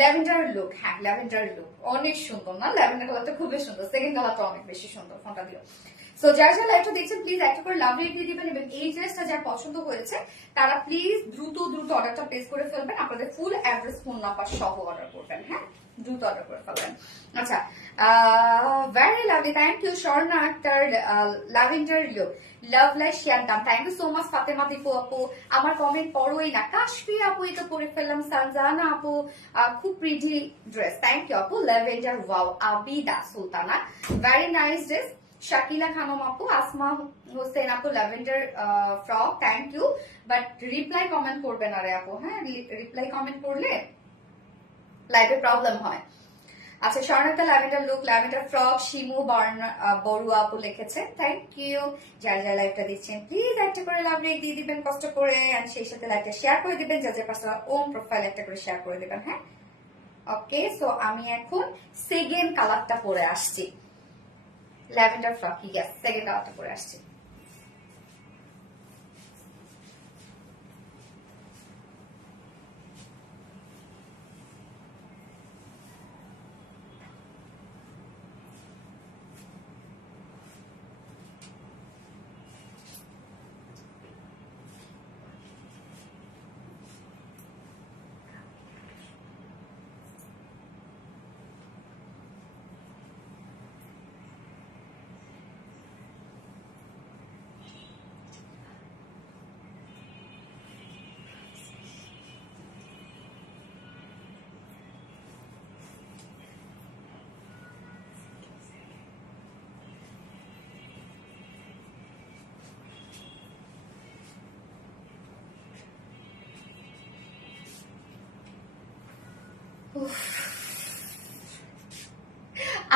ল্যাভেন্ডার লুক, হ্যাঁ ল্যাভেন্ডার লুক অনেক সুন্দর না? ল্যাভেন্ডার কালারটা খুবই সুন্দর, সেকেন্ড কালারটা অনেক বেশি সুন্দর। ফোনটা দিও। সো যারা যারা লাইভটা দেখছেন প্লিজ একটা করে লাভ রেট দিয়ে দিবেন, এবং এই ড্রেসটা যার পছন্দ হয়েছে তারা প্লিজ দ্রুত দ্রুত অর্ডারটা প্লেস করে ফেলবেন। আপনাদের ফুল অ্যাড্রেস, ফোন নাম্বার সহ অর্ডার করবেন। হ্যাঁ, দ্রুত অর্ডার করে ফেলবেন। আচ্ছা, very lovely, thank you Swarna Akter, lavender look, love like share দাম, thank you so much. Fatema Dipu আপু আমার কমেন্ট পড়োই না, কাশ্মীর আপু এটা পরে ফেললাম, সানজানা আপু খুব প্রিটি ড্রেস, থ্যাংক ইউ আপু। Lavender, wow, Abida Sultana, very nice dress. Shakila Khanam আপু, আসমা হোসেন আপু, lavender frock, thank you. But reply comment করবেন আরে আপু, হ্যাঁ রিপ্লাই কমেন্ট করলে লাইভে প্রবলেম হয়। আচ্ছা, Swarnata lavender look, lavender frock, Shimu Barua আপু লিখেছে, থ্যাংক ইউ। যারা যারা লাইভটা দিচ্ছেন প্লিজ একটা করে লাভ রেট দিয়ে দিবেন কষ্ট করে, এন্ড সেই সাথে লাইভটা শেয়ার করে দিবেন, যাদের পার্সোনাল ওন প্রোফাইল একটা করে শেয়ার করে দিবেন। হ্যাঁ, ওকে। সো আমি এখন সেকেন্ড কালারটা পরে আসছি, ল্যাভেন্ডার ফ্রক, ইয়েস সেকেন্ড কালারটা পরে আসছি।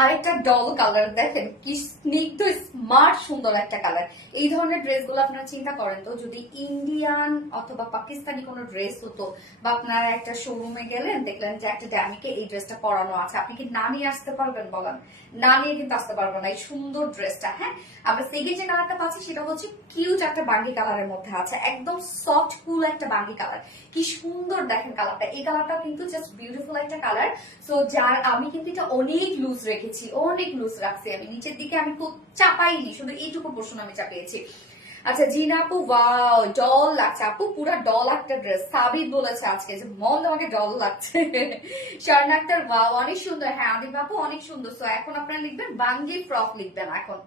আরেকটা ডল কালার দেখেন, কি স্নিগ্ধ স্মার্ট সুন্দর একটা কালার। এই ধরনের ড্রেস গুলো আপনারা চিন্তা করেন তো, যদি ইন্ডিয়ান অথবা পাকিস্তানি কোনো ড্রেস হতো, বা আপনারা একটা শোরুমে গেলেন দেখলেন যে একটা ড্যামিকে এই ড্রেসটা পরানো আছে, আপনি কি না নিয়ে আসতে পারবেন বলেন? না নিয়ে কিন্তু আসতে পারবেন না এই সুন্দর ড্রেসটা। হ্যাঁ, আমরা সেকেন্ড যে কালারটা পাচ্ছি সেটা হচ্ছে কিউট একটা বাঙ্গি কালারের মধ্যে আছে, একদম সফট কুল একটা বাঙ্গি কালার, কি সুন্দর দেখেন কালারটা। এই কালারটা কিন্তু জাস্ট বিউটিফুল একটা কালার। সো যার আমি কিন্তু এটা অনেক লুজ রেখেছি, অনেক লুজ রাখছি আমি, নিচের দিকে আমি খুব চাপাইনি, শুধু এইটুকু পোর্শন আমি চাপিয়েছি। আচ্ছা, জিনা আপু, ওয়াও ডল লাগছে আপু, পুরো ডল একটা ড্রেস। সাবিত বলেছে আজকে যে মন আমাকে ডল লাগছে। স্বর্ণ আক্তার, ওয়াও অনেক সুন্দর। হ্যাঁ আদিব আপু অনেক সুন্দর। সো এখন আপনারা লিখবেন বাঙ্গি ফ্রক লিখবেন। এখন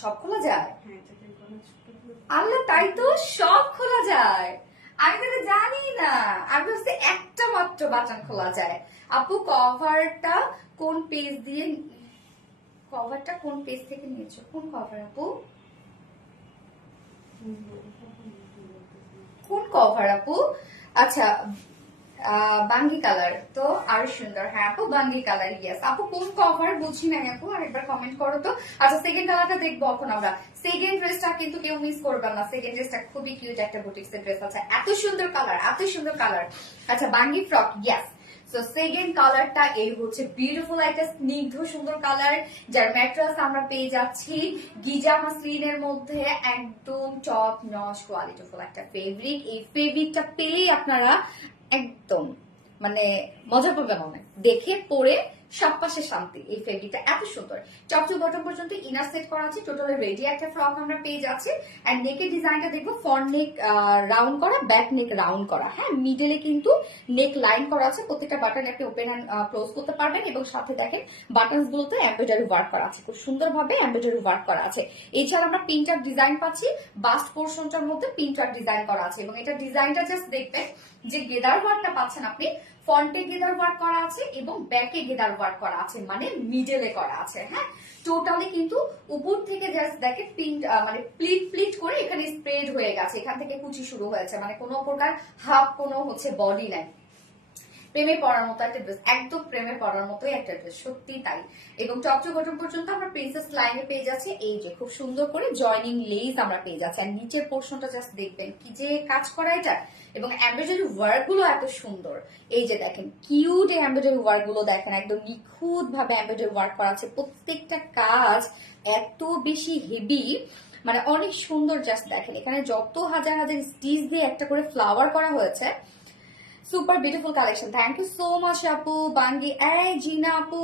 সব খোলা যায়? আল্লাহ, তাই তো সব খোলা যায়। আমি তো জানি না, আমি ভাবছি একটা মাত্র বাটন খোলা যায়। আপু কভারটা কোন পেজ দিয়ে, কভারটা কোন পেজ থেকে নিয়েছো? কোন কভার আপু? কোন কভার আপু? আচ্ছা, বাঙ্গি কালার তো আরো সুন্দর। হ্যাঁ আপু বাঙ্গি কালার, ইয়েস আপু কোন কভার বুঝি নাই আপু, আরেকবার কমেন্ট করো তো। আচ্ছা, সেকেন্ড কালারটা দেখবো এখন আমরা। সেকেন্ড ড্রেসটা কিন্তু কেউ মিস করবেন না, সেকেন্ড ড্রেসটা খুবই কিউট একটা বুটিক্সের ড্রেস আছে, এত সুন্দর কালার, এত সুন্দর কালার। আচ্ছা, বাঙ্গি ফ্রক, ইয়েস। সো সেকেন্ড কালারটা এই হচ্ছে বিউটিফুল একটা স্নিগ্ধ সুন্দর কালার, যার ম্যাট্রেস আমরা পেয়ে যাচ্ছি গিজা মাসলিনের মধ্যে, একদম টপ নচ কোয়ালিটিফুল একটা ফেব্রিক। এই ফেব্রিকটা পেলেই আপনারা একদম মানে মজা করবেন, অনেক দেখে পরে সব পাশে শান্তি। এই ফেব্রিকটা এত সুন্দর, টপ টু বটম পর্যন্ত ইনার সেট করা আছে, টোটালি রেডি একটা ফ্রক আমরা পেয়ে যাচ্ছি। এন্ড নেকের ডিজাইনটা দেখবো ফ্রন্ট নেক রাউন্ড করা, ব্যাক নেক রাউন্ড করা, হ্যাঁ মিডলে কিন্তু নেক লাইন করা আছে, প্রত্যেকটা বাটন আপনি ওপেন এন্ড ক্লোজ করতে পারবেন এবং সাথে দেখেন বাটনস গুলোতে এমব্রয়ডারি ওয়ার্ক করা আছে, খুব সুন্দরভাবে এমব্রয়ডারি ওয়ার্ক করা আছে। এছাড়া আমরা পিনটার ডিজাইন পাচ্ছি, বাস্ট পোর্শনটার মধ্যে পিনটার ডিজাইন করা আছে এবং এটা ডিজাইনটা জাস্ট দেখবেন যে গেদার ওয়ার্কটা পাচ্ছেন আপনি, ফ্রন্টে গেদার ওয়ার্ক করা আছে এবং ব্যাকে গেদার ওয়ার্ক করা আছে, মানে মিডলে করা আছে। হ্যাঁ টোটালি কিন্তু উপর থেকে জাস্ট দেখেন প্রিন্ট মানে প্লিট প্লিট করে এখানে স্প্রেড হয়ে গেছে, এখান থেকে কুচি শুরু হয়েছে, মানে কোনো প্রকার হাফ কোনো হচ্ছে বডি নাই। প্রেমে পড়ার মতো একটা ড্রেস, একদম প্রেমে পড়ার মতোই একটা ড্রেস, সত্যি তাই। এবং টপ টু বটম পর্যন্ত আমরা প্রিন্সেস লাইনে পেয়ে যাচ্ছি, এই যে খুব সুন্দর করে জয়নিং লেস আমরা পেয়ে যাচ্ছি। আর নিচের পোর্শনটা জাস্ট দেখবেন কি যে কাজ করা এটা, এবং এমব্রয়ডারি ওয়ার্ক গুলো এত সুন্দর। এই যে দেখেন কিউট এমব্রয়ডারি ওয়ার্ক গুলো দেখেন, একদম নিখুঁত ভাবে এমব্রয়ডারি ওয়ার্ক করা আছে, প্রত্যেকটা কাজ এত বেশি হেভি, মানে অনেক সুন্দর। জাস্ট দেখেন এখানে যত হাজার হাজার স্টিচ দিয়ে একটা করে ফ্লাওয়ার করা হয়েছে, super beautiful collection. Thank you so much আপু। বাঙ্গি এই জিনা আপু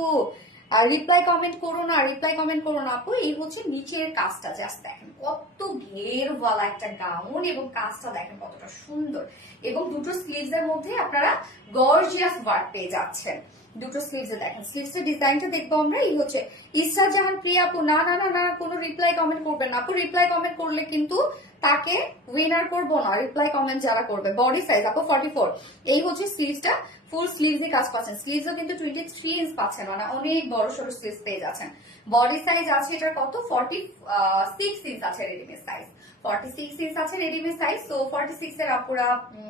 রিপ্লাই কমেন্ট করো না, রিপ্লাই কমেন্ট করো না আপু। এই হচ্ছে নিচের কাজটা জাস্ট দেখেন, কত ঘেরওয়ালা একটা গাউন এবং কাজটা দেখেন কতটা সুন্দর। এবং দুটো স্লিভস এর মধ্যে আপনারা গর্জিয়াস ওয়ার্ক পেয়ে যাচ্ছেন। দুটো স্লিভস এ দেখেন, স্লিভস এর ডিজাইনটা দেখবো আমরা। এই হচ্ছে ইসরাত জাহান প্রিয়া আপু, না না না না কোনো রিপ্লাই কমেন্ট করবেন না আপু, রিপ্লাই কমেন্ট করলে কিন্তু তাকে উইনার করবো না। রিপ্লাই কমেন্ট যারা করবে। বডি সাইজ আপু 44, এই হচ্ছে স্লিভসটা, ফুল স্লিভস এ কাজ পাচ্ছেন। স্লিভসও কিন্তু 23 ইঞ্চ পাচ্ছেন, মানে অনেক বড় সড়ো স্লিভস পেয়ে যাচ্ছেন। বডি সাইজ আছে এটার কত 46 ইঞ্চ আছে রেডিমেড সাইজ, 46 ইঞ্চ আছে রেডিমেড সাইজ। তো 46 এর আপুরা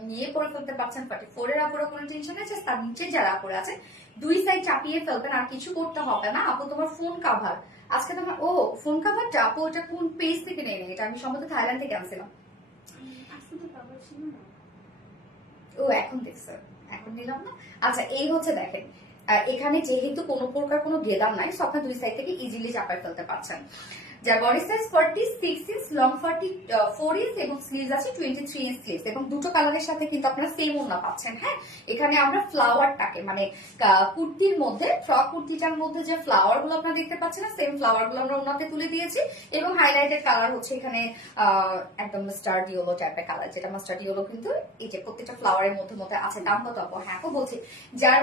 নিয়ে পরে ফেলতে পারছেন, 44 এর আপুরা কোনো টেনশন আছে। তার নিচে যারা আপুরা আছে দুই সাইড চাপিয়ে ফেলবেন, আর কিছু করতে হবে না। আপু তোমার ফোন কাভার আজকে তোমার, ও ফোন কাভারটা আপু ওটা কোন পেজ থেকে নেই, এটা আমি সম্ভবত থাইল্যান্ড থেকে আনছিলাম। ও এখন দেখছো, এখন নিলাম না। আচ্ছা এই হচ্ছে দেখেন, এখানে যেহেতু কোনো প্রকার কোনো গেদার নাই, সো আপনার দুই সাইড থেকে ইজিলি চাপায় ফেলতে পারছেন। যার body size 46 inch, long 44 inch এবং স্লিভস আছে 23 ইঞ্চ স্লিভস, এবং দুটো কালারের সাথে কিন্তু আপনারা সেম ওড়না পাচ্ছেন। হ্যাঁ এখানে আমরা ফ্লাওয়ারটাকে মানে কুর্তির মধ্যে, ফ্রক কুর্তিটার মধ্যে যে ফ্লাওয়ার গুলো আপনারা দেখতে পাচ্ছেন না, সেম ফ্লাওয়ার গুলো আমরা ওড়নাতে তুলে দিয়েছি। এবং হাইলাইটেড কালার হচ্ছে এখানে একদম মাস্টার্ড ইয়েলো টাইপের কালার, যেটা মাস্টার্ড ইয়েলো কিন্তু এই যে প্রত্যেকটা ফ্লাওয়ারের মধ্যে মধ্যে আছে। দাম কত আপু? হ্যাঁ আপু বলছি, যার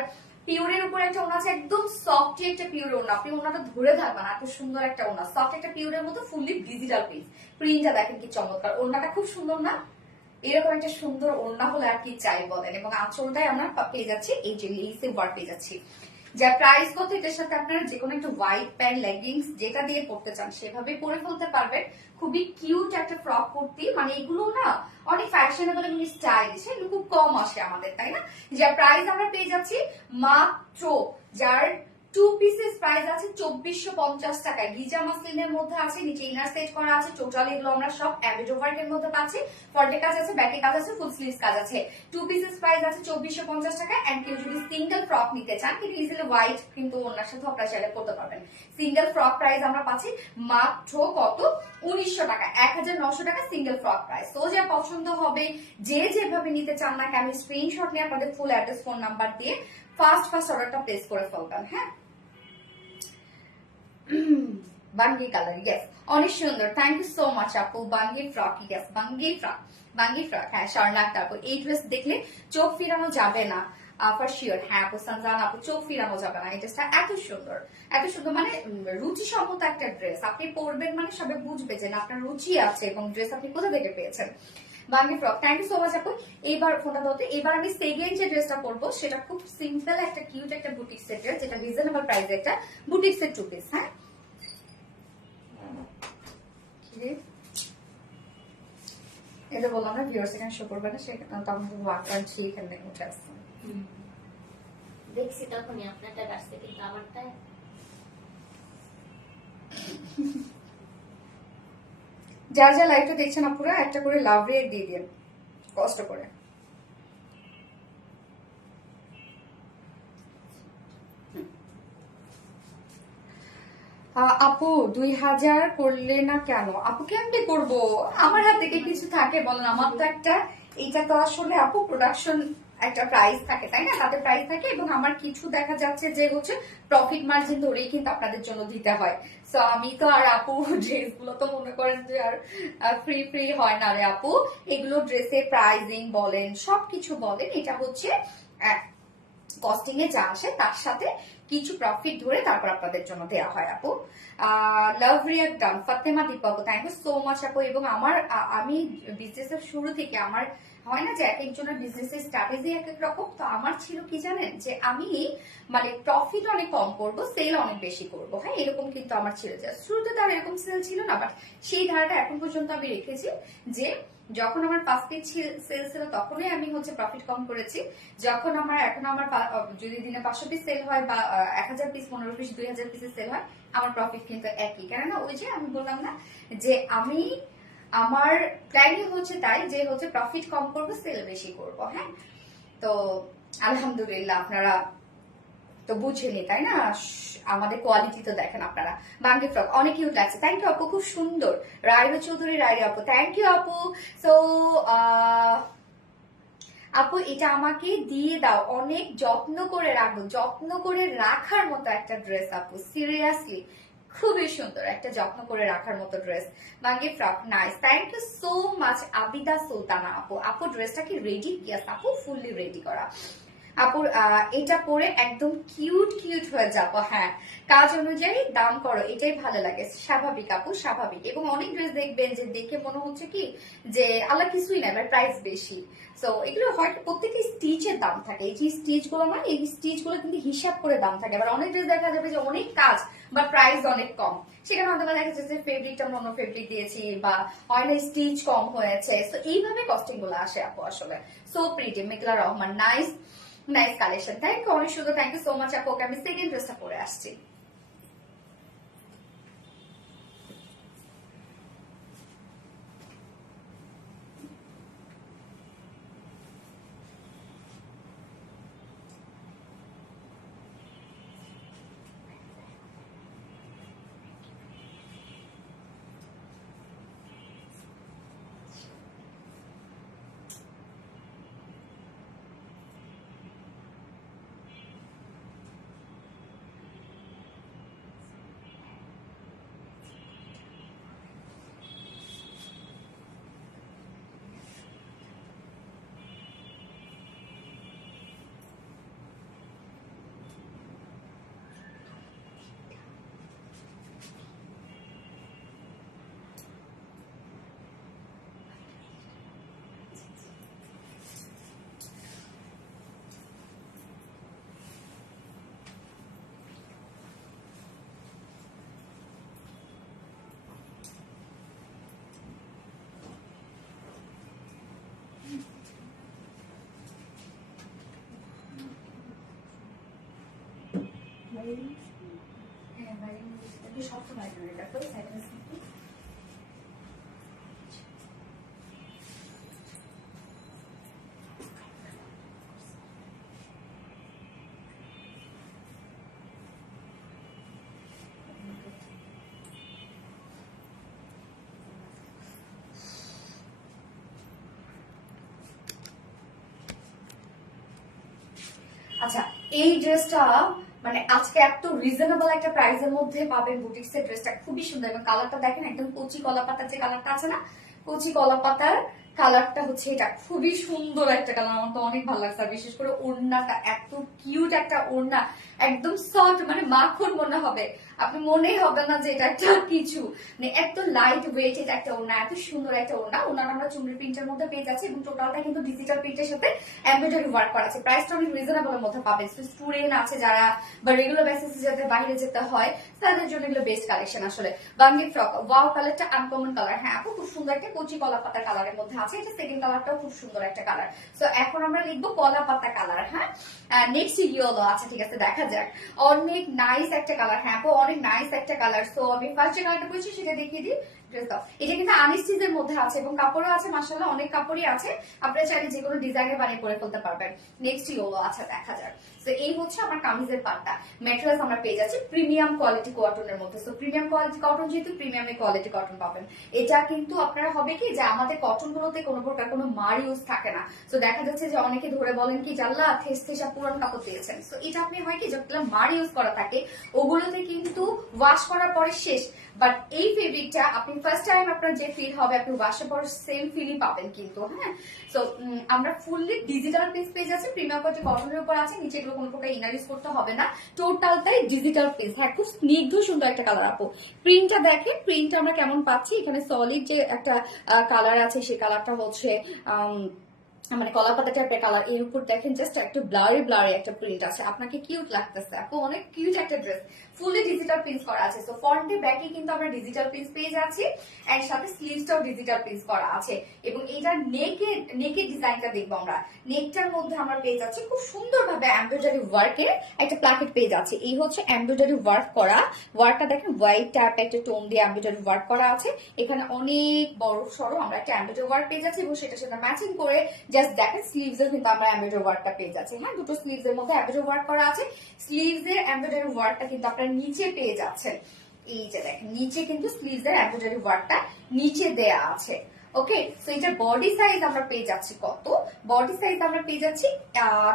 পিওরের উপর একটা ওনা আছে, একদম সফট একটা পিওর ওনা, আপনি ওনাটা ধরে থাকবেন, এত সুন্দর একটা ওনা, সফট একটা পিওরের মধ্যে ফুললি ডিজিটাল প্রিন্ট। প্রিন্টটা দেখেন কি চমৎকার, ওনাটা খুব সুন্দর না? এরকম একটা সুন্দর ওড়না হলে আর কি চাই বলেন। এবং আঁচলটাই আমরা পেয়ে যাচ্ছি এই যে লেসে ওয়ার্ক পেয়ে যাচ্ছি। যার প্রাইস কত, এটার সাথে আপনারা যে কোনো একটা হোয়াইট প্যান্ট লেগিংস যেটা দিয়ে পড়তে চান সেভাবে পরে ফেলতে পারবেন। খুবই কিউট একটা ফ্রক কুর্তি, মানে এগুলো না অনেক ফ্যাশনেবল এবং স্টাইলিশ, এগুলো খুব কম আসে আমাদের, তাই না? যার প্রাইস আমরা পেয়ে যাচ্ছি মাত্র, যার টু পিসেস প্রাইস আছে 2450 টাকায়। গিজা মাসলিনের মধ্যে আছে, নিচে ইনার সেট করা আছে, টোটাল এগুলো আমরা সব এমব্রয়ডারি ওয়ার্কের মধ্যে পাচ্ছি। ফ্রন্টে কাজ আছে, ব্যাকে কাজ আছে, ফুল স্লিভস কাজ আছে। টু পিসেস প্রাইস আছে 2450 টাকা। এন্ড কেউ যদি সিঙ্গেল ফ্রক নিতে চান, কিন্তু ইজিলি হোয়াইট কিন্তু ওনার সাথে আপনারা চাইলে করতে পারবেন। সিঙ্গেল ফ্রক প্রাইস আমরা পাচ্ছি মাত্র কত, 1900 টাকা, 1900 টাকা সিঙ্গেল ফ্রক প্রাইস। তো যা পছন্দ হবে, যে যেভাবে নিতে চান না কেন, স্ক্রিনশট নিয়ে আপনাদের ফুল অ্যাড্রেস ফোন নাম্বার দিয়ে ফার্স্ট অর্ডারটা প্লেস করে ফেলবেন। হ্যাঁ বাঙ্গি কালার, ইয়েস অনেক সুন্দর। থ্যাংক ইউ সো মাচ আপু। বাঙ্গি ফ্রক, ইয়েস বাঙ্গি ফ্রক, বাঙ্গি ফ্রক। হ্যাঁ স্বর্ণাক, তারপর এই ড্রেস দেখলে চোখ ফিরানো যাবে না ফর শিওর। হ্যাঁ আপু সানজান আপু, চোখ ফিরানো যাবে না, এই ড্রেসটা এত সুন্দর, এত সুন্দর, মানে রুচিসম্মত একটা ড্রেস। আপনি পরবেন মানে সবাই বুঝবে যে না আপনার রুচি আছে এবং ড্রেস আপনি কোথা থেকে পেয়েছেন। বাঙ্গি frock, thank you so much আপু। এবার ফোনটা ধরতে, এবার আমি সেকেন্ড যে ড্রেসটা পরবো সেটা খুব সিম্পল একটা কিউট একটা বুটিক সেট ড্রেস, যেটা রিজনেবল প্রাইসে একটা বুটিক সেট টু পিস। হ্যাঁ এটা বললাম না ভিউয়ার্স এখানে শো করবে না, সেখানে তখন ওয়াক আনছি এখানে উঠে আসছে। দেখছি তখনই আপনারটা কাছে, কিন্তু আমারটা যার যা লাইভটা দেখছেন আপুরা একটা করে লাভ রেট দিয়ে দিন কষ্ট করে। আপু 2000 করলে না কেন? আপু কেমনে করবো, আমার হাত থেকে কিছু থাকে বলেন? আমার তো একটা, এইটা তো আসলে আপু প্রোডাকশন একটা প্রাইস থাকে, তাই না? তাদের প্রাইস থাকে এবং আমার কিছু দেখা যাচ্ছে যে হচ্ছে প্রফিট মার্জিন ধরেই কিন্তু আপনাদের জন্য দিতে হয়। সো আমি তো আর আপু ড্রেস গুলো তো মনে করেন যে আর ফ্রি ফ্রি হয় না রে আপু। এগুলো ড্রেসের প্রাইজিং বলেন, সবকিছু বলেন, এটা হচ্ছে কস্টিং এ যা আসে তার সাথে কিছু প্রফিট ধরে তারপর আপনাদের জন্য দেওয়া হয় আপু। Love react done Fatema Dipak, thank you so much আপু। এবং আমি বিজনেসের শুরু থেকে আমার হয় না যে এক একজনের বিজনেসের স্ট্র্যাটেজি এক এক রকম, তো আমার ছিল কি জানেন যে আমি মানে প্রফিট অনেক কম করব, সেল অনেক বেশি করব। হ্যাঁ, এরকম কিন্তু আমার ছিল। যে শুরুতে তো আর এরকম সেল ছিল না, বাট সেই ধারাটা এখন পর্যন্ত আমি রেখেছি যে যখন আমার 5 পিস সেল ছিল তখনই আমি হচ্ছে প্রফিট কম করেছি। যখন এখন আমার যদি দিনে 500 পিস সেল হয় বা 1000 পিস, 15 পিস, 2000 পিসের সেল হয়, আমার প্রফিট কিন্তু একই। কেননা ওই যে আমি বললাম না যে আমার প্ল্যানিং হচ্ছে তাই যে হচ্ছে প্রফিট কম করব, সেল বেশি করব। হ্যাঁ, তো আলহামদুলিল্লাহ আপনারা তো বুঝেনি, তাই না? আমাদের কোয়ালিটি তো দেখেন আপনারা। বাঙ্গি ফ্রক অনেক কিউট লাগছে, থ্যাংক ইউ আপু, খুব সুন্দর। রায়বা চৌধুরী রায়রা আপু, থ্যাংক ইউ আপু। সো আপু এটা আমাকে দিয়ে দাও, অনেক যত্ন করে রাখবো, যত্ন করে রাখার মতো একটা ড্রেস আপু, সিরিয়াসলি খুবই সুন্দর একটা যত্ন করে রাখার মতো ড্রেস। বাঙ্গি frock nice, thank you so much Abida Sultana আপু। আপু ড্রেসটা কি রেডি? ইয়াস আপু, ফুললি রেডি করা আপুর। এটা পরে একদম কিউট কিউট হয়ে যাবো। হ্যাঁ, কাজ অনুযায়ী দাম করো, এটাই ভালো লাগে। স্বাভাবিক আপু, স্বাভাবিক। এবং অনেক ড্রেস দেখবেন যে দেখে মনে হচ্ছে কি যে আল্লাহ কিছুই না, এবার প্রাইস বেশি। সো এগুলো হয়তো প্রত্যেকটা স্টিচের দাম থাকে, এই যে স্টিচ গুলো না, এই স্টিচ গুলো কিন্তু হিসাব করে দাম থাকে। আবার অনেক ড্রেস দেখা যাবে যে অনেক কাজ বা প্রাইস অনেক কম, সেখানে হয়তো দেখা যাচ্ছে যে ফেব্রিকটা অন্য ফেব্রিক দিয়েছি বা হয় না স্টিচ কম হয়েছে। তো এইভাবে কস্টিং গুলো আসে আপু আসলে। So pretty, Meghla Rahman, nice nice collection, thank you অনেক সুন্দর, থ্যাংক ইউ সো মাচ আপু। আমি সেকেন্ড ড্রেসটা পরে আসছি। হ্যাঁ, বাইরে নিয়ে সব তো বাইরে দেখো সাইডে। আচ্ছা, এই ড্রেসটা মানে আজকে এত রিজনেবল একটা প্রাইসের মধ্যে পাবেন। বুটিক্স এর ড্রেসটা খুবই সুন্দর এবং কালারটা দেখেন, একদম কচি কলা পাতার যে কালারটা আছে না, কচি কলা পাতার কালারটা হচ্ছে এটা। খুবই সুন্দর একটা কালার, আমার তো অনেক ভালো লাগছে। আর বিশেষ করে ওড়নাটা এত কিউট একটা ওড়না, একদম সফট, মানে মাখন মনে হবে, আপনি মনেই হবে না যে এটা একটা কিছু, মানে এত লাইট ওয়েট এটা একটা ওড়না, এত সুন্দর একটা ওড়না। ওনার আমরা চুমড়ি প্রিন্টের মধ্যে পেয়ে যাচ্ছি এবং টোটালটা কিন্তু ডিজিটাল প্রিন্টের সাথে এমব্রয়ডারি ওয়ার্ক করা আছে। প্রাইসটা অনেক রিজনেবল এর মধ্যে পাবেন। স্টুডেন্ট আছে যারা বা রেগুলার বেসিসে যাদের বাইরে যেতে হয়, তাদের জন্য এগুলো বেস্ট কালেকশন আসলে। বাঙ্গি ফ্রক, ওয়াও কালারটা আনকমন কালার। হ্যাঁ আপু, খুব সুন্দর একটা কচি কলা পাতা কালারের মধ্যে আছে। এটা সেকেন্ড কালারটাও খুব সুন্দর একটা কালার। সো এখন আমরা লিখবো কলা পাতা কালার। হ্যাঁ, নেক্সট ইয়েলো। আচ্ছা ঠিক আছে, দেখা যাক। অনেক নাইস একটা কালার। হ্যাঁ আপু, অনেক নাইস একটা কালার। সো আমি ফার্স্ট যে কালারটা বলছি সেটা দেখিয়ে দিই। ড্রেস দাও। এটা কিন্তু আনস্টিচের মধ্যে আছে এবং কাপড়ও আছে, মাশাআল্লাহ অনেক কাপড়ই আছে, আপনারা চাইলে যে কোনো ডিজাইনে বানিয়ে পরে ফেলতে পারবেন। নেক্সট ইয়েলো আচ্ছা দেখা যাক। তো এই হচ্ছে আমার কামিজের পাটটা। ম্যাটেরিয়ালস আমরা পেয়ে যাচ্ছি প্রিমিয়াম কোয়ালিটি কটনের মধ্যে। সো প্রিমিয়াম কোয়ালিটি কটন, যেহেতু প্রিমিয়াম কোয়ালিটি কটন পাবেন। এটা কিন্তু আপনারা হবে কি যে আমাদের কটন গুলোতে কোনো প্রকার কোনো মার ইউজ থাকে না। তো দেখা যাচ্ছে যে অনেকে ধরে বলেন কি জাল্লা থেস থেসা পুরান কাপড় দিয়েছেন। তো এটা আপনি হয় কি যেগুলো মার ইউজ করা থাকে ওগুলোতে কিন্তু ওয়াশ করার পরে শেষ, বাট এই ফেব্রিকটা আপনি ফার্স্ট টাইম আপনার যে ফিল হবে আপনি ওয়াশের পর সেম ফিলই পাবেন কিন্তু। হ্যাঁ, সো আমরা ফুললি ডিজিটাল পিস পেয়ে যাচ্ছি, প্রিমিয়াম কোয়ালিটি কটনের উপর আছে, নিচে এগুলো কোনো প্রকার ইনার ইউজ করতে হবে না, টোটালটাই ডিজিটাল পিস। হ্যাঁ, খুব স্নিগ্ধ সুন্দর একটা কালার আপু। প্রিন্টটা দেখেন, প্রিন্টটা আমরা কেমন পাচ্ছি, এখানে সলিড যে একটা কালার আছে সেই কালারটা হচ্ছে মানে কলা পাতা টাইপের কালার, এর উপর দেখেন জাস্ট একটু ব্লারি ব্লারি একটা প্রিন্ট আছে, আপনাকে কিউট লাগতেছে আপু, অনেক কিউট একটা ড্রেস, ফুলি ডিজিটাল প্রিন্ট করা আছে। সো ফ্রন্টে ব্যাকে কিন্তু আমরা ডিজিটাল প্রিন্ট পেয়ে যাচ্ছি, এর সাথে স্লিভসটাও ডিজিটাল প্রিন্ট করা আছে। এবং এইটার নেকের ডিজাইনটা দেখবো আমরা, নেকটার মধ্যে আমরা পেয়ে যাচ্ছি খুব সুন্দরভাবে এমব্রয়ডারি ওয়ার্কের একটা প্লাকেট পেয়ে যাচ্ছে। এই হচ্ছে এমব্রয়ডারি ওয়ার্ক করা, ওয়ার্কটা দেখেন হোয়াইট টাইপ একটা টোন দিয়ে এমব্রয়ডারি ওয়ার্ক করা আছে। এখানে অনেক বড় সড়ো আমরা একটা এমব্রয়ডারি ওয়ার্ক পেয়ে যাচ্ছি এবং সেটার সাথে ম্যাচিং করে জাস্ট দেখেন স্লিভস এর কিন্তু আমরা এমব্রয়ডারি ওয়ার্কটা পেয়ে যাচ্ছি। হ্যাঁ, দুটো স্লিভস এর মধ্যে এমব্রয়ডারি ওয়ার্ক করা আছে, স্লিভস এর এমব্রয়ডারি ওয়ার্কটা কিন্তু আপনারা নিচে পেয়ে যাচ্ছেন। এই যে দেখেন নিচে কিন্তু স্লিভস এর এমব্রয়ডারি ওয়ার্কটা নিচে দেয়া আছে। ওকে, সো এটার বডি সাইজ আমরা পেয়ে যাচ্ছি কত, বডি সাইজ আমরা পেয়ে যাচ্ছি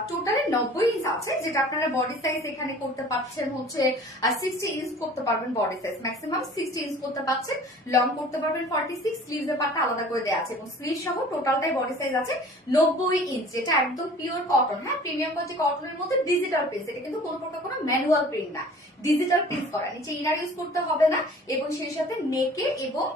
টোটালি 90 ইঞ্চ আছে, যেটা আপনারা বডি সাইজ এখানে করতে পারছেন হচ্ছে 60 ইঞ্চ করতে পারবেন, বডি সাইজ ম্যাক্সিমাম 60 ইঞ্চ করতে পারছেন, লং করতে পারবেন 46, স্লিভস এর পার্টটা আলাদা করে দেওয়া আছে এবং স্লিভ সহ টোটালটাই বডি সাইজ আছে 90 ইঞ্চ, যেটা একদম পিওর কটন। হ্যাঁ, প্রিমিয়াম কোয়ালিটি কটনের মধ্যে ডিজিটাল প্রিন্ট, এটা কিন্তু কোনো প্রকার কোনো ম্যানুয়াল প্রিন্ট না, ডিজিটাল প্রিন্ট করা, নিচে ইনার ইউজ করতে হবে না এবং সেই সাথে নেকে এবং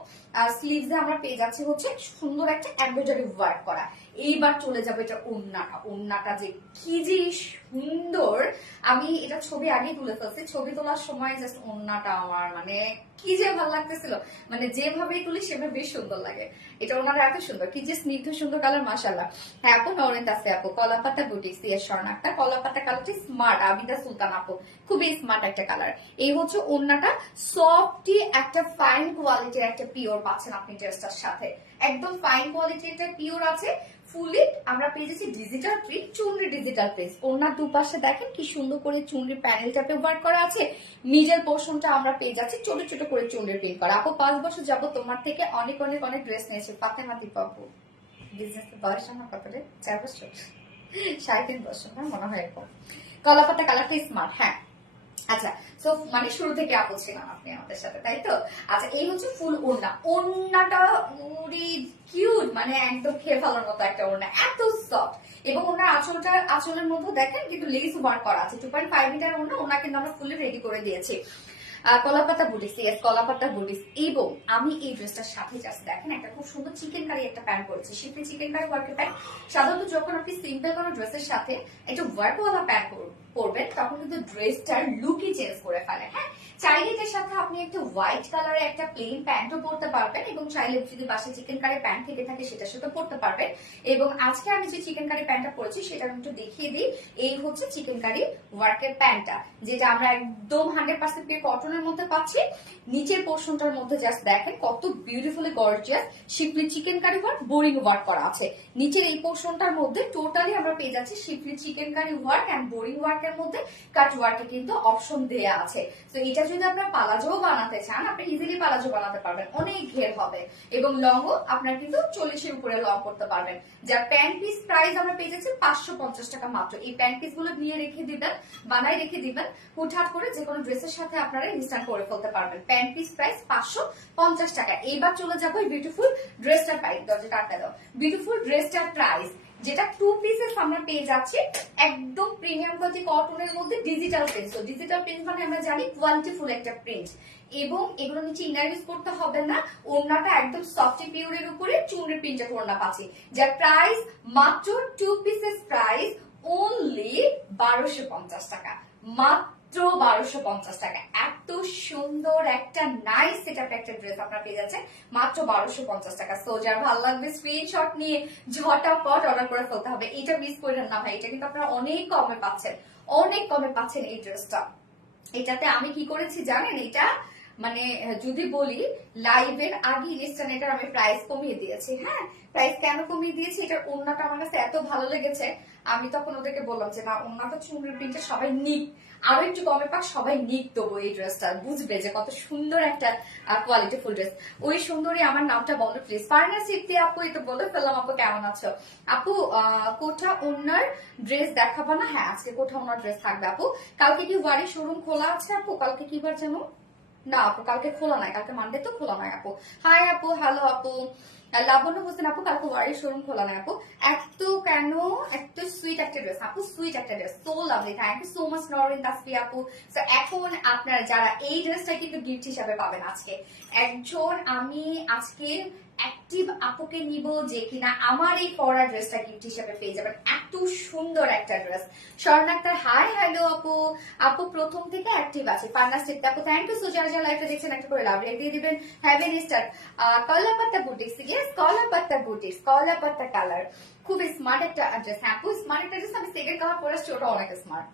স্লিভসে আমরা পেয়ে যাচ্ছি হচ্ছে সুন্দর একটা এমব্রয়ডারি ওয়ার্ক করা। এইবার চলে যাবে এটা ওড়নাটা, ওড়নাটা যে কি যে সুন্দর, আমি এটা ছবি আগে তুলে ফেলছি, ছবি তোলার সময় জাস্ট ওড়নাটা আমার মানে কি যে ভালো লাগতেছিল, মানে যেভাবেই তুলি সেভাবে বেশ সুন্দর লাগে। এটা ওনারা এত সুন্দর, কি যে স্নিগ্ধ সুন্দর কালার, মাশাআল্লাহ। হ্যাঁ আপু, নরেন্ট আছে আপু, কলাপাতা বুটিক্স এর স্বর্ণাকটা কলাপাতা কালারটি স্মার্ট, আবিদা সুলতান আপু, খুবই স্মার্ট একটা কালার। এই হচ্ছে ওড়নাটা, সফটি একটা ফাইন কোয়ালিটির একটা পিওর পাচ্ছেন আপনি ড্রেসটার সাথে, একদম ফাইন কোয়ালিটির একটা পিওর আছে। ফুলি আমরা পেয়ে যাচ্ছি ডিজিটাল প্রিন্ট, চুনরি ডিজিটাল প্রিন্ট, ওনার দুপাশে দেখেন কি সুন্দর করে চুনরি প্যানেল টাইপে ওয়ার্ক করা আছে, মিডল পোর্শনটা আমরা পেয়ে যাচ্ছি ছোট ছোট করে চুনরি প্রিন্ট করা। আপু 5 বছর যাব তোমার থেকে অনেক অনেক অনেক ড্রেস নিয়েছি, ফাতেমা দীপা আপু। বিজনেস বয়স আমার কত রে, 4 বছর 3.5 বছর না মনে হয় এরকম। কলাপাতা কালারটা স্মার্ট। হ্যাঁ আচ্ছা, সো মানে শুরু থেকে আপু ছিলাম আপনি আমাদের সাথে, তাই তো? আচ্ছা, এই হচ্ছে ফুল ওড়না, ওড়নাটা উরি কিউট, মানে একদম খেয়ে ফেলার মতো একটা ওড়না, এত সফট। এবং ওনার আঁচলের মধ্যে দেখেন কিন্তু লেস ওয়ার্ক করা আছে, 2.5 মিটার ওড়না, ওনা কিন্তু আমরা ফুলি রেডি করে দিয়েছি। কলাপাতা বুটিক্স, ইয়েস কলাপাতা বুটিক্স। এবং আমি এই ড্রেসটার সাথে জাস্ট দেখেন একটা খুব সুন্দর চিকেন কারি একটা প্যান্ট পরেছি, শিফলি চিকেন কারি ওয়ার্কের প্যান্ট। সাধারণত যখন আপনি সিম্পল কোনো ড্রেসের সাথে একটা ওয়ার্কওয়ালা প্যান্ট পরবেন তখন কিন্তু ড্রেসটার লুকই চেঞ্জ করে ফেলে। হ্যাঁ, চাইলে এটার সাথে আপনি একটা হোয়াইট কালারের একটা প্লেন প্যান্টও পরতে পারবেন এবং চাইলে যদি বাসায় চিকেন কারি প্যান্ট থেকে থাকে সেটার সাথে পরতে পারবেন। এবং আজকে আমি যে চিকেন কারি প্যান্টটা পরেছি সেটা আমি একটু দেখিয়ে দিই। এই হচ্ছে চিকেন কারি ওয়ার্কের প্যান্টটা, যেটা আমরা একদম 100% পিওর কটনের মধ্যে পাচ্ছি। নিচের পোর্শনটার মধ্যে জাস্ট দেখেন কত beautifully gorgeous schiffli chikankari work, boring work করা আছে। নিচের এই পোর্শনটার মধ্যে টোটালি আমরা পেয়ে যাচ্ছি schiffli chikankari work and boring ওয়ার্কের মধ্যে কাট ওয়ার্কের কিন্তু অপশন দেয়া আছে। তো এটা যদি আপনার পালাজো বানাতে চান আপনি ইজিলি পালাজো বানাতে পারবেন, অনেক ঘের হবে এবং লংও আপনার কিন্তু 40-এর উপরে লং করতে পারবেন। যার প্যান্ট পিস প্রাইস আমরা পেয়ে যাচ্ছি 550 টাকা মাত্র। এই প্যান্ট পিস গুলো নিয়ে রেখে দিবেন, বানাই রেখে দিবেন, হুটহাট করে যে কোনো ড্রেসের সাথে আপনারা ইনস্ট্যান্ট করে ফেলতে পারবেন। প্যান্ট পিস প্রাইস 550 টাকা। এইবার চলে যাবো বিউটিফুল ড্রেসটার প্রাইস, দরজা কাটতে দাও। বিউটিফুল ড্রেসটার প্রাইস যেটা 2 পিসেস আমরা পেয়ে যাচ্ছি একদম প্রিমিয়াম কোয়ালিটি কটনের মধ্যে ডিজিটাল প্রিন্ট। তো ডিজিটাল প্রিন্ট মানে আমরা জানি কোয়ালিটিফুল একটা প্রিন্ট এবং এগুলো নিচে ইনার ইউজ করতে হবে না। ওড়নাটা একদম সফট পিওরের উপরে চুনরি প্রিন্টের ওড়না পাচ্ছি, যার প্রাইস মাত্র 2 পিসেস প্রাইস অনলি 1250 টাকা, মাত্র 1250 টাকা। এত সুন্দর একটা নাইস সেটআপ একটা ড্রেস আপনারা পেয়ে যাচ্ছেন মাত্র 1250 টাকা। সো যার ভালো লাগবে স্ক্রিনশট নিয়ে ঝটাপট অর্ডার করে ফেলতে হবে, এটা মিস করেন না ভাই, এটা কিন্তু আপনারা অনেক কমে পাচ্ছেন, অনেক কমে পাচ্ছেন এই ড্রেসটা। এটাতে আমি কি করেছি জানেন, এটা মানে যদি বলি লাইভের আগে ইনস্ট্যান্ট এটার আমি প্রাইস কমিয়ে দিয়েছি। হ্যাঁ, প্রাইস কেন কমিয়ে দিয়েছি, এটার ওড়নাটা আমার কাছে এত ভালো লেগেছে, আমি তখন ওদেরকে বললাম যে না, ওড়নাটা চুমড়ি প্রিন্টে সবাই নিক, আরো একটু কমে পাক, সবাই নিক দেবো এই ড্রেসটা, বুঝবে যে কত সুন্দর একটা কোয়ালিটি ফুল ড্রেস। ওই সুন্দরী আমার নামটা বলো প্লিজ। ফারনা সিপ্তি আপু, এই তো বলে ফেললাম। আপু কেমন আছো? আপু কোঠা ওনার ড্রেস দেখাবো না? হ্যাঁ, আজকে কোঠা ওনার ড্রেস থাকবে আপু। কালকে কি ওয়ারি শোরুম খোলা আছে আপু? কালকে কি বার জানো? না আপু, কালকে খোলা নাই, কালকে মানডে তো খোলা নাই আপু। হাই আপু, হ্যালো আপু। লাবণ্য হোসেন আপু, কালকে ওয়ারি শোরুম খোলা নাই আপু। এত কেন, এত সুইট একটা ড্রেস আপু, সুইট একটা dress, so lovely, thank you so much Norin Tasfi আপু। তো এখন আপনারা যারা এই ড্রেসটা কিন্তু গিফট হিসাবে পাবেন আজকে, একজন আমি আজকে অ্যাক্টিভ আপুকে নিব যে কিনা আমার এই পরা ড্রেসটা গিফট হিসেবে পেয়ে যাবেন। এত সুন্দর একটা ড্রেস। স্বর্ণ আক্তার, হাই হ্যালো আপু। আপু প্রথম থেকে অ্যাক্টিভ আছে। ফার্নাস টিপ আপু, থ্যাংক ইউ সো যারা যারা লাইভটা দেখছেন একটা করে লাভ রেট দিয়ে দিবেন। Heaven star Kolapatta boutiques, yes Kolapatta boutiques, Kolapatta colour, খুব স্মার্ট একটা ড্রেস। হ্যাঁ আপু, স্মার্ট একটা ড্রেস। আমি সেকেন্ড কালার পরে আসছি, ওটা অনেক স্মার্ট।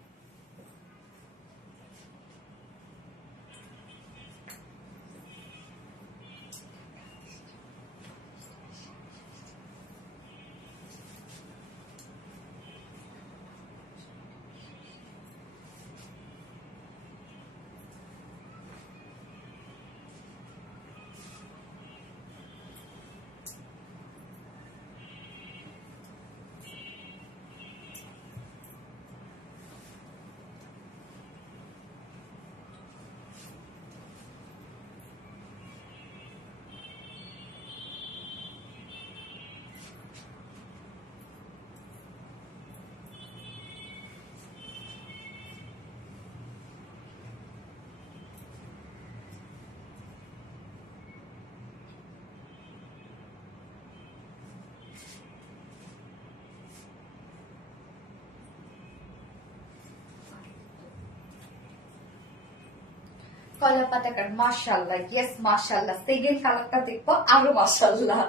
কলা পাতাকার, মাশাআল্লাহ, ইয়েস মাশাআল্লাহ। সেকেন্ড কালারটা দেখবো, আরো মাশাআল্লাহ,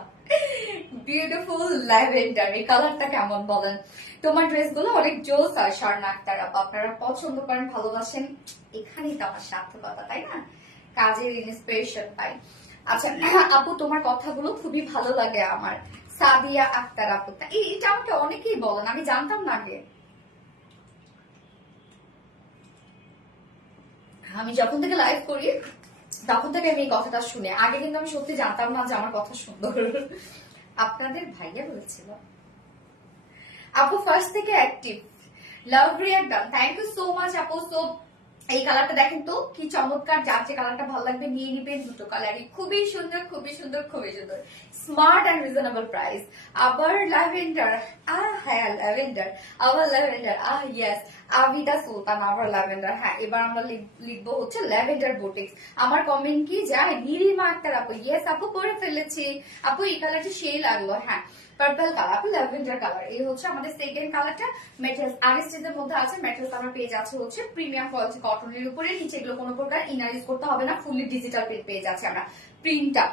বিউটিফুল ল্যাভেন্ডার। এই কালারটা কেমন বলেন? তোমার ড্রেস গুলো অনেক জোস আর স্বর্ণা আক্তার আপু, আপনারা পছন্দ করেন, ভালোবাসেন, এখানেই তো আমার সার্থকতা, তাই না? কাজের ইন্সপিরেশন পাই। আচ্ছা আপু, তোমার কথাগুলো খুবই ভালো লাগে আমার। সাদিয়া আক্তার আপু, এটা আমাকে অনেকেই বলেন, আমি জানতাম না আগে। আমি যখন থেকে লাইভ করি তখন থেকে আমি এই কথাটা শুনে, আগে কিন্তু আমি সত্যি জানতাম না যে আমার কথা সুন্দর। আপনাদের ভাইয়া বলেছিল। আপু ফার্স্ট থেকে active, love react, thank you so much আপু। সো এই কালারটা দেখেন তো কি চমৎকার, যার যে কালারটা ভালো লাগবে নিয়ে নিবেন, দুটো কালারই খুবই সুন্দর, খুবই সুন্দর, খুবই সুন্দর, স্মার্ট এন্ড রিজনেবল প্রাইস। আবার ল্যাভেন্ডার, হ্যাঁ ল্যাভেন্ডার, আবার ল্যাভেন্ডার, ইয়েস আবিদা সুলতান, আবার ল্যাভেন্ডার। হ্যাঁ, এবার আমরা লিখবো হচ্ছে ল্যাভেন্ডার বুটিক্স। আমার কমেন্ট কি যায়? নীলিমা আক্তার আপু, ইয়েস আপু করে ফেলেছি আপু, এই কালারটা সেই লাগলো। হ্যাঁ, পার্পল কালার আপু, ল্যাভেন্ডার কালার, এই হচ্ছে আমাদের সেকেন্ড কালারটা। মেটেরিয়ালস আরএসটির মধ্যে আছে। মেটেরিয়ালস আমরা পেয়ে যাচ্ছে হচ্ছে প্রিমিয়াম কোয়ালিটি কটনের উপরে, নিচে এগুলো কোনো প্রকার ইনার ইউজ করতে হবে না, ফুললি ডিজিটাল প্রিন্ট পেয়ে যাচ্ছে আমরা। প্রিন্টটা,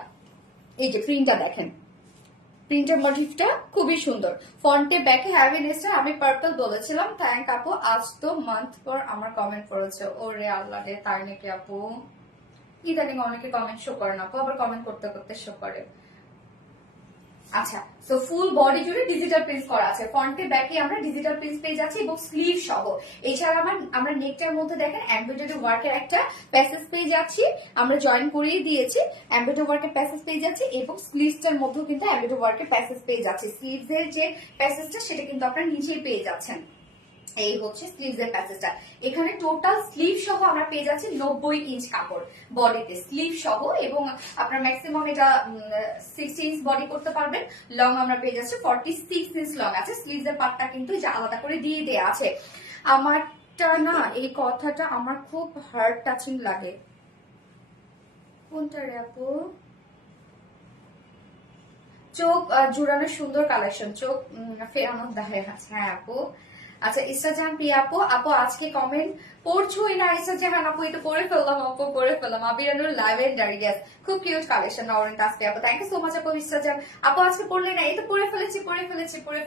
এই যে প্রিন্টটা দেখেন, প্রিন্টের মোটিভটা খুবই সুন্দর। ফন্টে ব্যাকে হ্যাভি স্টার, আমি পার্পল বলেছিলাম, থ্যাংক আপু। আজ তো মান্থ পর আমার কমেন্ট পড়েছে, ওরে আল্লাহ রে, তাই নাকি আপু? ইদানিং অনেকে কমেন্ট শো করে না আপু, আবার কমেন্ট করতে করতে শো করে। আচ্ছা, সো ফুল বডি জুড়ে ডিজিটাল প্রিন্ট করা আছে, ফ্রন্টে ব্যাকে আমরা ডিজিটাল প্রিন্ট পেয়ে যাচ্ছি এবং স্লিভ সহ। এছাড়া আমরা নেকটার মধ্যে দেখেন এমব্রয়ডারি ওয়ার্কের একটা প্যাসেজ পেয়ে যাচ্ছি, আমরা জয়েন করিয়ে দিয়েছি, এমব্রয়ডারি ওয়ার্কের প্যাসেজ পেয়ে যাচ্ছি এবং স্লিভসটার মধ্যেও কিন্তু এমব্রয়ডারি ওয়ার্কের প্যাসেজ পেয়ে যাচ্ছি। স্লিভস এর যে প্যাসেজটা সেটা কিন্তু আপনারা নিচেই পেয়ে যাচ্ছেন। এই হচ্ছে স্লিভস এর প্যাসেজটা। এখানে টোটাল স্লিভ সহ আমরা পেয়ে যাচ্ছি 90 ইঞ্চ কাপড় বডিতে, স্লিভ সহ, এবং আপনার ম্যাক্সিমাম এটা 60 ইঞ্চ বডি করতে পারবেন। লং আমরা পেয়ে যাচ্ছি 46 ইঞ্চ লং আছে। স্লিভস এর পার্টটা কিন্তু যে আলাদা করে দিয়ে দেয়া আছে। আমারটা না, এই কথাটা আমার খুব হার্ট টাচিং লাগে। কোনটা রে আপু? চোখ জুড়ানোর সুন্দর কালেকশন, চোখ ফেরানোর দাহে। হ্যাঁ আপু। আচ্ছা, ইসরাজান প্রিয়া আপু, আপু আজকে কমেন্ট পরছুই না এসে যে হ্যাঁ আপু এটা পরে ফেললাম, আপু পরে ফেললাম। আবিরানুর ল্যাভেন্ডার, ইয়েস, খুব কিউট কালেকশন নরেন তাসফি আপু, থ্যাংক ইউ সো মাচ আপু। বিশ্বাস আপু আজকে পড়লে না, এই তো পরে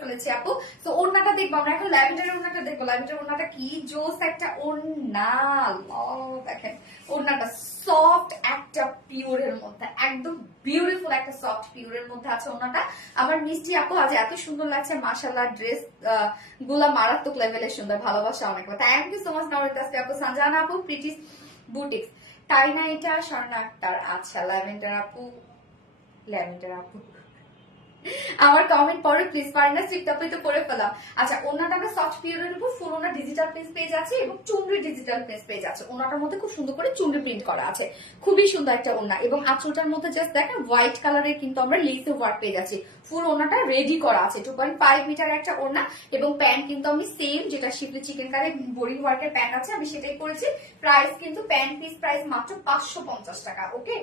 ফেলেছি আপু। তো ওড়নাটা দেখবো আমরা এখন, ল্যাভেন্ডার ওড়নাটা দেখবো। ল্যাভেন্ডার ওড়নাটা কি জোস একটা ওড়না, দেখেন ওড়নাটা সফট একটা পিওরের মধ্যে, একদম বিউটিফুল একটা সফট পিওরের মধ্যে আছে ওড়নাটা। আমার মিষ্টি আপু আজ এত সুন্দর লাগছে, মাশাআল্লাহ। ড্রেস গুলা মারাত্মক লেভেলের সুন্দর, ভালোবাসা অনেক। Thank you so much Noren Tasfi আপু। সঞ্জানা আপু, প্রিটি বুটিক্স, তাই না এটা স্বর্ণা আক্তার। আচ্ছা ল্যাভেন্ডার আপু, ল্যাভেন্ডার আপু আমার কমেন্ট পড়ে প্লিজ, ফাইনাল স্ট্রিক্ট আপু তো পড়ে ফেলাম। আচ্ছা ওনাটা আমরা সফট পিরিয়ডের উপর ফুল ওনা ডিজিটাল প্রিন্ট পেজ আছে এবং চুনরি ডিজিটাল প্রিন্ট পেজ আছে। ওনাটার মধ্যে খুব সুন্দর করে চুনরি প্রিন্ট করা আছে, খুবই সুন্দর একটা ওনা। এবং আঁচলটার মধ্যে জাস্ট দেখেন হোয়াইট কালারের কিন্তু আমরা লেসে ওয়ার্ক পেয়ে যাচ্ছি। ফুল ওনাটা রেডি করা আছে, 2.5 মিটার একটা ওনা। এবং প্যান্ট কিন্তু আমি সেম যেটা শিপলি চিকেন কারি বোরিং ওয়ার্কের প্যান্ট আছে আমি সেটাই করেছি। প্রাইস কিন্তু প্যান্ট পিস প্রাইস মাত্র 550 টাকা। ওকে,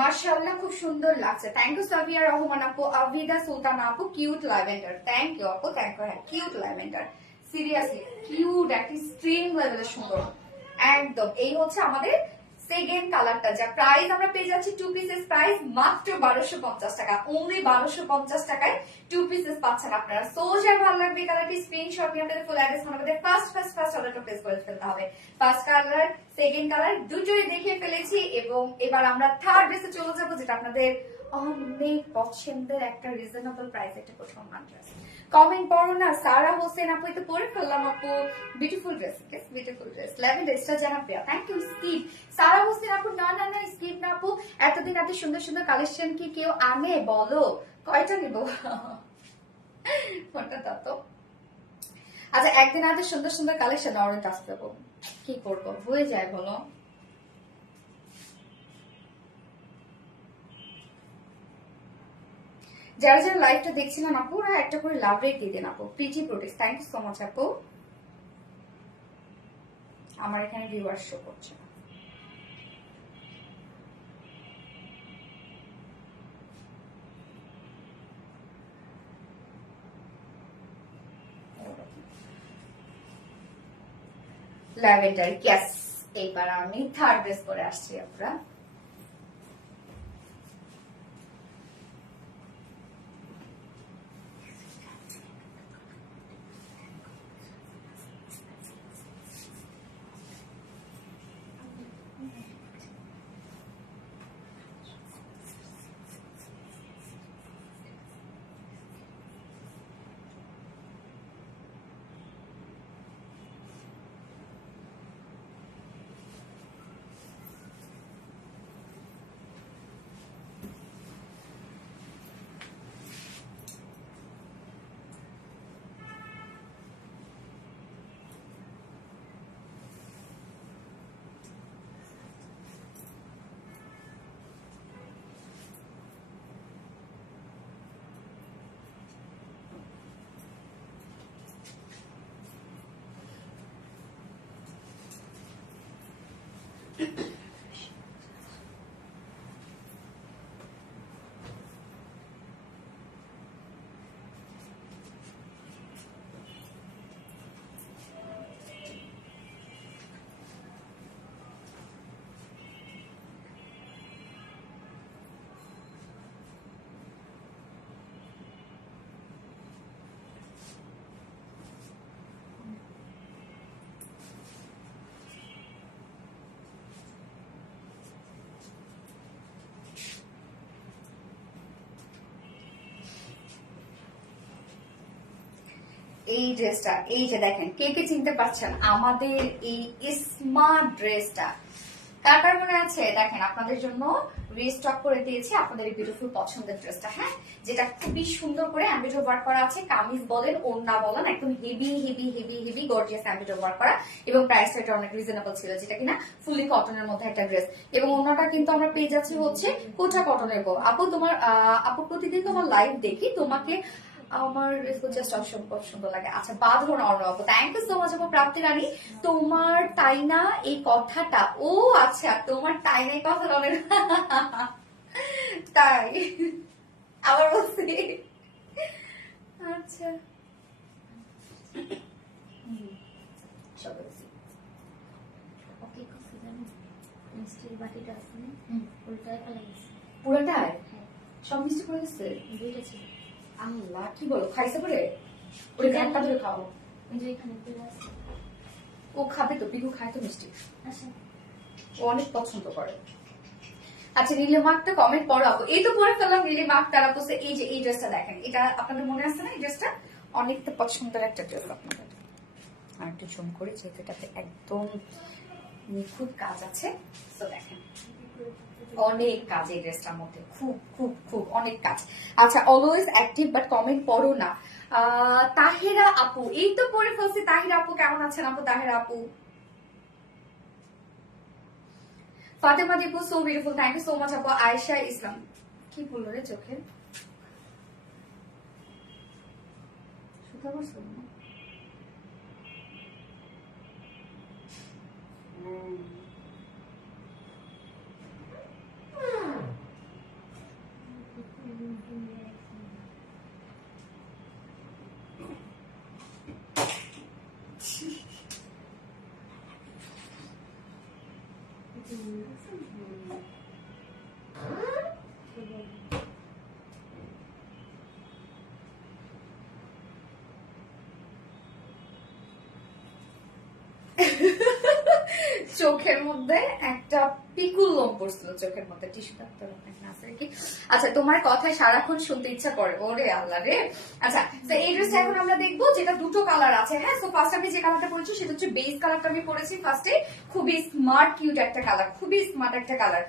মাশাআল্লাহ খুব সুন্দর লাগছে। থ্যাংক ইউ সাবিয়া রহমান আপু, আবিদা সুলতান আপু, কিউট ল্যাভেন্ডার। থ্যাংক ইউ আপু, থ্যাংক ইউ। হ্যাঁ কিউট ল্যাভেন্ডার, সিরিয়াসলি কিউট, একটা স্ট্রিং লেভেলের সুন্দর একদম। এই হচ্ছে আমাদের সেকেন্ড কালারটা, যা প্রাইস আমরা পেয়ে যাচ্ছি টু পিসেস প্রাইস মাত্র 1250 টাকা। অনলি 1250 টাকায় টু পিসেস পাচ্ছেন আপনারা। সো যার ভালো লাগবে এই কালারটি স্ক্রিনশট নিয়ে আপনাদের ফুল অ্যাড্রেস আমাদের ফার্স্ট অর্ডারটা প্লেস করে ফেলতে হবে। ফার্স্ট কালার সেকেন্ড কালার দুটোই দেখিয়ে ফেলেছি এবং এবার আমরা থার্ড ড্রেসে চলে যাবো, যেটা আপনাদের অনেক পছন্দের একটা রিজনেবল প্রাইস একটা প্রথম ড্রেস। কমেন্ট পড়ো না, সারা হোসেন আপু এটা পরে ফেললাম আপু, beautiful dress, beautiful dress. Lavender star জানা প্রিয়া, থ্যাংক ইউ। স্কিপ সারা হোসেন আপু, না না না স্কিপ না আপু, এতদিন এত সুন্দর সুন্দর কালেকশন কি কেউ আনে বলো, কয়টা নিব ফোনটা দাও তো। আচ্ছা একদিন এত সুন্দর সুন্দর কালেকশন অরেঞ্জ আসতে পাবো, কি করবো হয়ে যায় বলো। যারা যারা লাইভটা দেখছিলেন আপু ওরা একটা করে লাভ রেট দিয়ে দেন আপু। প্রিটি প্রোটেক্স, থ্যাংক ইউ সো মাচ আপু। আমার এখানে ভিউয়ার শো করছে না। Lavender, yes. এইবার আমি থার্ড ড্রেস পরে আসছি আপনারা। এই ড্রেসটা, এই যে দেখেন, কে কে চিনতে পারছেন আমাদের এই স্মার্ট ড্রেসটা, কার কার মনে আছে? দেখেন আপনাদের জন্য রিস্টক করে দিয়েছি আপনাদের এই বিউটিফুল পছন্দের ড্রেসটা, হ্যাঁ, যেটা খুবই সুন্দর করে এমব্রয়ডারি ওয়ার্ক করা আছে। কামিজ বলেন ওড়না বলেন একদম heavy heavy heavy heavy gorgeous embroidery work করা এবং প্রাইসটা এটা অনেক রিজনেবল ছিল, যেটা কিনা ফুলি কটনের মধ্যে একটা ড্রেস। এবং ওড়নাটা কিন্তু আমরা পেয়ে যাচ্ছি হচ্ছে কোটা কটনের। আপু তোমার আপু প্রতিদিন তোমার লাইভ দেখি, তোমাকে আমার জাস্ট অসম্ভব সুন্দর লাগে। আচ্ছা Badhan Arnab, thank you so much আপু। প্রাপ্তি রানী, তোমার তাই না এই কথাটা, ও আচ্ছা তোমার তাই না এই কথাটা অনেক তাই আবার বলছি। আচ্ছা সব মিষ্টি করে দিচ্ছে। দুইটা ছিল। আল্লাহ, কি বলো, খাইছে করে? ওই ঘাটটা ধরে খাও। ওই যে এখানে পড়ে আছে। ও খাবে তো, পিকু খায় তো মিষ্টি, আচ্ছা। ও অনেক পছন্দ করে। আচ্ছা, নীলিমাকটা কমেন্ট পড়ো আপু। এই তো পরে ফেললাম নীলিমাক, তারা বলছে এই যে এই ড্রেসটা দেখেন, এটা আপনাদের মনে আছে না? এই ড্রেসটা অনেক তো পছন্দের একটা ড্রেস আপনাদের। আর একটু জুম করে, যেহেতু এটাতে একদম নিখুঁত কাজ আছে, তো দেখেন অনেক কাজ এই ড্রেসটার মধ্যে, খুব খুব খুব অনেক কাজ। আচ্ছা, অলওয়েজ অ্যাক্টিভ বাট কমেন্ট পড়ো না। তাহেরা আপু, এই তো পরে ফেলছি। তাহেরা আপু কেমন আছেন আপু? তাহেরা আপু, Fatema Dipu so beautiful, thank you so much আপু। আয়েশা ইসলাম, কি বললো রে চোখে? সুতা বসলো না? চোখের মধ্যে একটা পিকুল লোম পড়ছিল চোখের মধ্যে, টিস্যু ডাক্তার আছে কি? আচ্ছা, তোমার কথায় সারাক্ষণ শুনতে ইচ্ছা করে, ওরে আল্লাহ রে। আচ্ছা, তো এই ড্রেসটা এখন আমরা দেখবো, যেটা দুটো কালার আছে। হ্যাঁ, তো ফার্স্ট আমি যে কালারটা পরেছি সেটা হচ্ছে বেস কালারটা আমি পরেছি ফার্স্টে। খুবই স্মার্ট কিউট একটা কালার, খুবই স্মার্ট একটা কালার।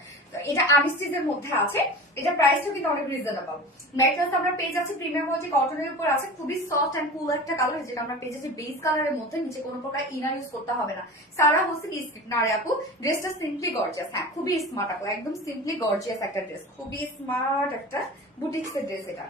এটা আমিস্টিজের মধ্যে আছে। এটা প্রাইসটা কিন্তু অনেক রিজনেবল। নেকলেস আমরা পেয়ে যাচ্ছি প্রিমিয়াম কোয়ালিটি কটনের উপর আছে, খুবই সফট এন্ড কুল একটা কালার, যেটা আমরা পেয়ে যাচ্ছি বেস কালারের মধ্যে। নিচে কোনো প্রকার ইনার ইউজ করতে হবে না। সারা হোসেন না রে আপু, ড্রেসটা সিম্পলি গর্জিয়াস। হ্যাঁ, খুবই স্মার্ট আপু, একদম সিম্পলি গর্জিয়াস একটা ড্রেস, খুবই স্মার্ট একটা বুটিক্স এর ড্রেস এটা।